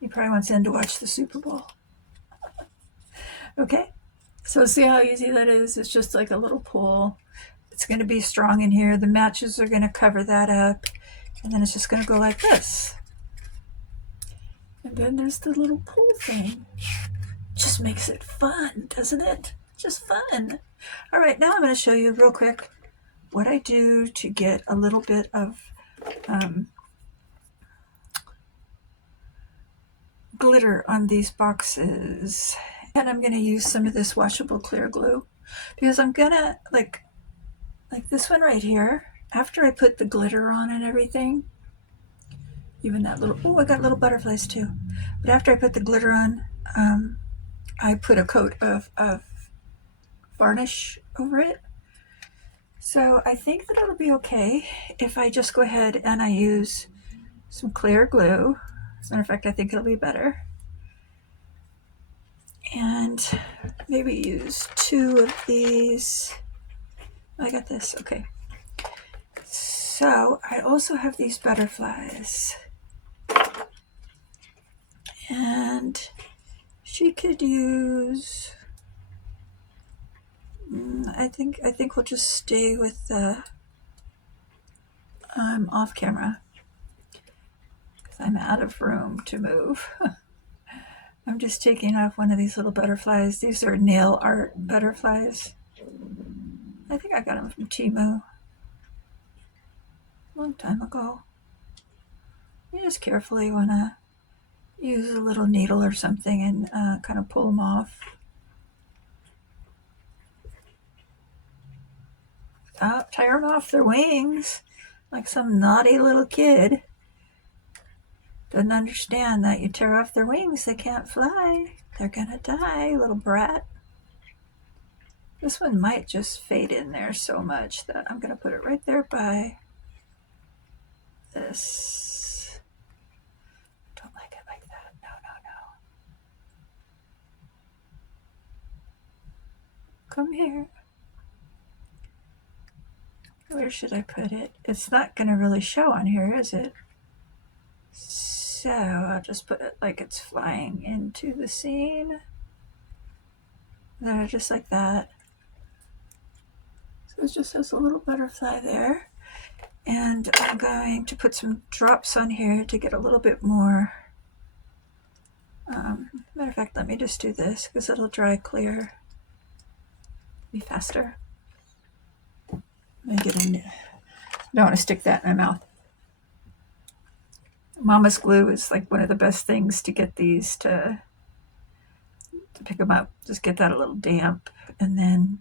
He probably wants in to watch the Super Bowl. Okay, so see how easy that is? It's just like a little pull. It's going to be strong in here. The matches are going to cover that up. And then it's just going to go like this. And then there's the little pull thing. Just makes it fun, doesn't it? Just fun. All right, now I'm going to show you real quick what I do to get a little bit of glitter on these boxes. And I'm going to use some of this washable clear glue because I'm going to, like this one right here, after I put the glitter on and everything, even that little, oh, I got little butterflies too. But after I put the glitter on, I put a coat of varnish over it. So I think that it'll be okay if I just go ahead and I use some clear glue. As a matter of fact, I think it'll be better. And maybe use 2 of these. I got this, okay. So I also have these butterflies. And she could use, I think we'll just stay with the off camera because I'm out of room to move. I'm just taking off one of these little butterflies. These are nail art butterflies. I think I got them from Temu a long time ago. You just carefully want to use a little needle or something and kind of pull them off. Stop tearing off their wings like some naughty little kid. Doesn't understand that you tear off their wings, they can't fly. They're gonna die, little brat. This one might just fade in there so much that I'm gonna put it right there by this. Don't like it like that. No. Come here. Where should I put it? It's not gonna really show on here, is it? So I'll just put it like it's flying into the scene. There, just like that. So it just has a little butterfly there. And I'm going to put some drops on here to get a little bit more. Matter of fact, let me just do this because it'll dry clear. Be faster. Let me get in there. I don't want to stick that in my mouth. Mama's glue is like one of the best things to get these to pick them up. Just get that a little damp and then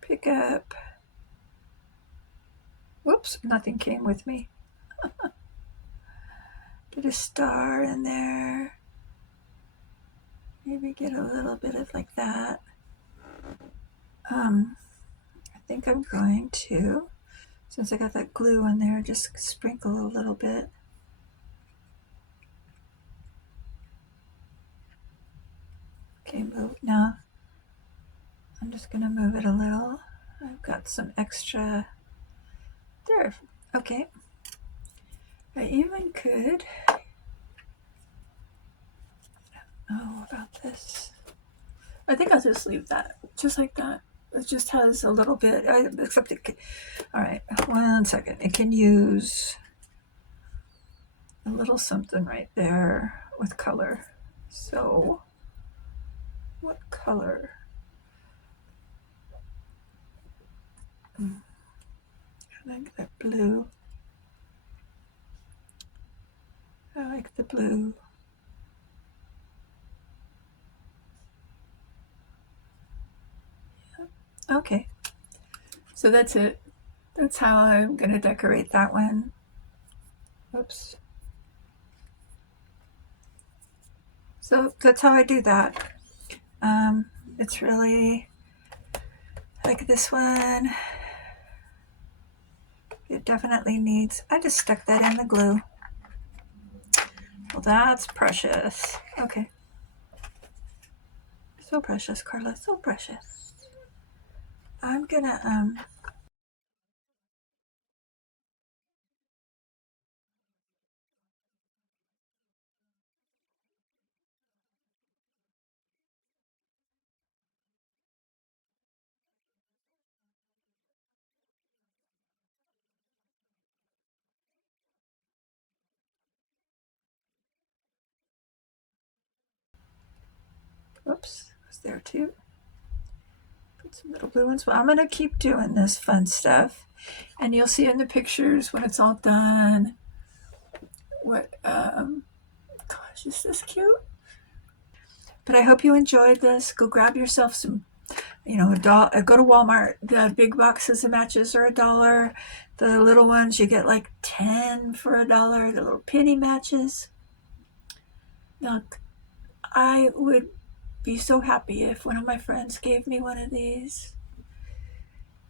pick up Whoops, nothing came with me. Get a star in there. Maybe get a little bit of like that. I think I'm going to, since I got that glue on there, just sprinkle a little bit. Okay, move. Now I'm just going to move it a little. I've got some extra there. Okay. I even could, oh, about this. I think I'll just leave that, just like that. It just has a little bit, except it can, all right, 1 second. It can use a little something right there with color. So, what color? I like that blue. I like the blue. Okay, so that's it. That's how I'm going to decorate that one. Oops. So that's how I do that. It's really like this one. It definitely needs, I just stuck that in the glue. Well, that's precious. Okay. So precious, Carla, so precious. I'm gonna, oops, was there too? Put some little blue ones. Well, I'm gonna keep doing this fun stuff. And you'll see in the pictures when it's all done. What, gosh, is this cute? But I hope you enjoyed this. Go grab yourself some, go to Walmart. The big boxes of matches are $1. The little ones, you get like 10 for $1. The little penny matches. Look, I would be so happy if one of my friends gave me one of these.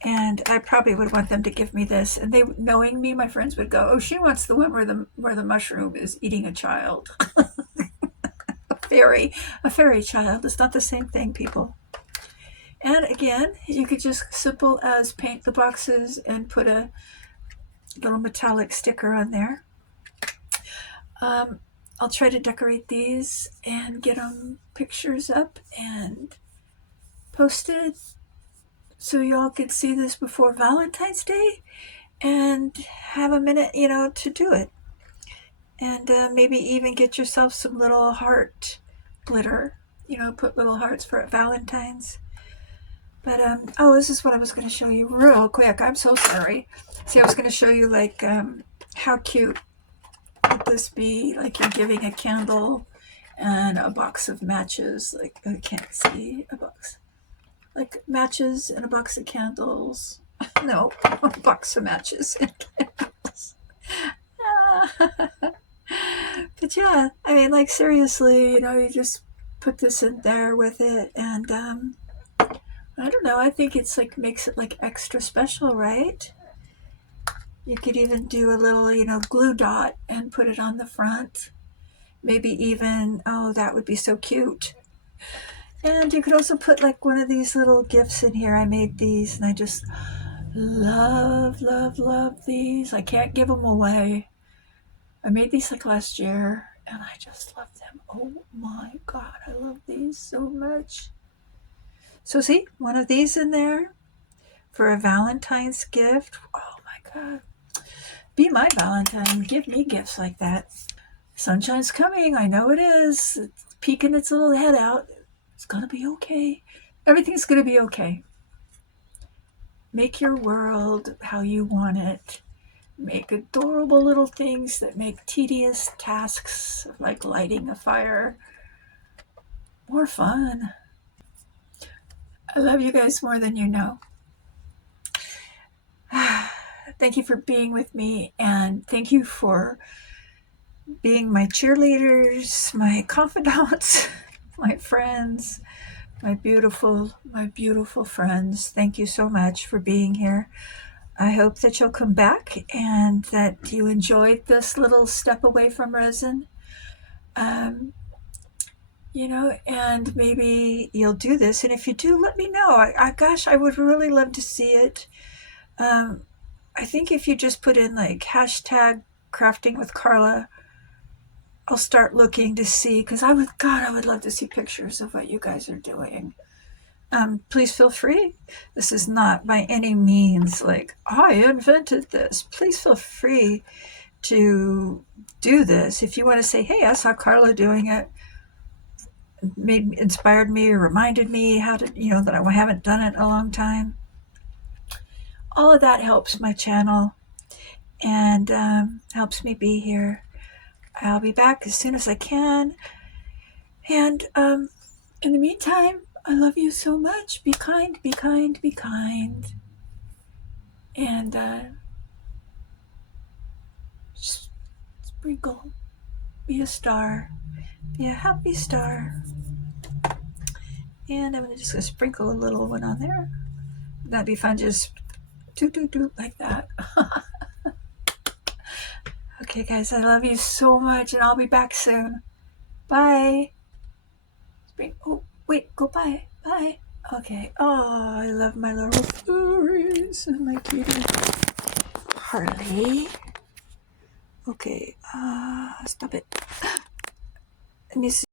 And I probably would want them to give me this. And they, knowing me, my friends would go, "Oh, she wants the one where the mushroom is eating a child." A fairy child. It's not the same thing, people. And again, you could just simple as paint the boxes and put a little metallic sticker on there. I'll try to decorate these and get them pictures up and posted so y'all could see this before Valentine's Day and have a minute, to do it. And maybe even get yourself some little heart glitter, put little hearts for Valentine's. But, oh, this is what I was going to show you real quick. I'm so sorry. See, I was going to show you, like, how cute would this be? Like, you're giving a candle and a box of matches. Like, I can't see a box. Like, matches and a box of candles. No, a box of matches and candles. But yeah, I mean, like, seriously, you just put this in there with it, and I don't know, I think it's like makes it like extra special, right? You could even do a little, glue dot and put it on the front. Maybe even, oh, that would be so cute. And you could also put like one of these little gifts in here. I made these and I just love, love, love these. I can't give them away. I made these like last year and I just love them. Oh my God, I love these so much. So see, one of these in there for a Valentine's gift. Oh my God. Be my Valentine. Give me gifts like that. Sunshine's coming. I know it is. It's peeking its little head out. It's going to be okay. Everything's going to be okay. Make your world how you want it. Make adorable little things that make tedious tasks like lighting a fire more fun. I love you guys more than you know. Thank you for being with me, and thank you for being my cheerleaders, my confidants, my friends, my beautiful friends. Thank you so much for being here. I hope that you'll come back and that you enjoyed this little step away from resin. And maybe you'll do this. And if you do, let me know. Gosh, I would really love to see it. I think if you just put in like hashtag crafting with Carla, I'll start looking to see, because I would love to see pictures of what you guys are doing. Please feel free. This is not by any means like, I invented this. Please feel free to do this. If you want to say, hey, I saw Carla doing it, inspired me or reminded me how to, that I haven't done it in a long time. All of that helps my channel and helps me be here. I'll be back as soon as I can. And in the meantime, I love you so much. Be kind, be kind, be kind. And sprinkle. Be a star. Be a happy star. And I'm just going to sprinkle a little one on there. That'd be fun, just do like that. Okay, guys, I love you so much, and I'll be back soon. Bye. Oh, wait, go bye. Bye. Okay. Oh, I love my little fairies and my cutie Harley. Okay, stop it. Let me see.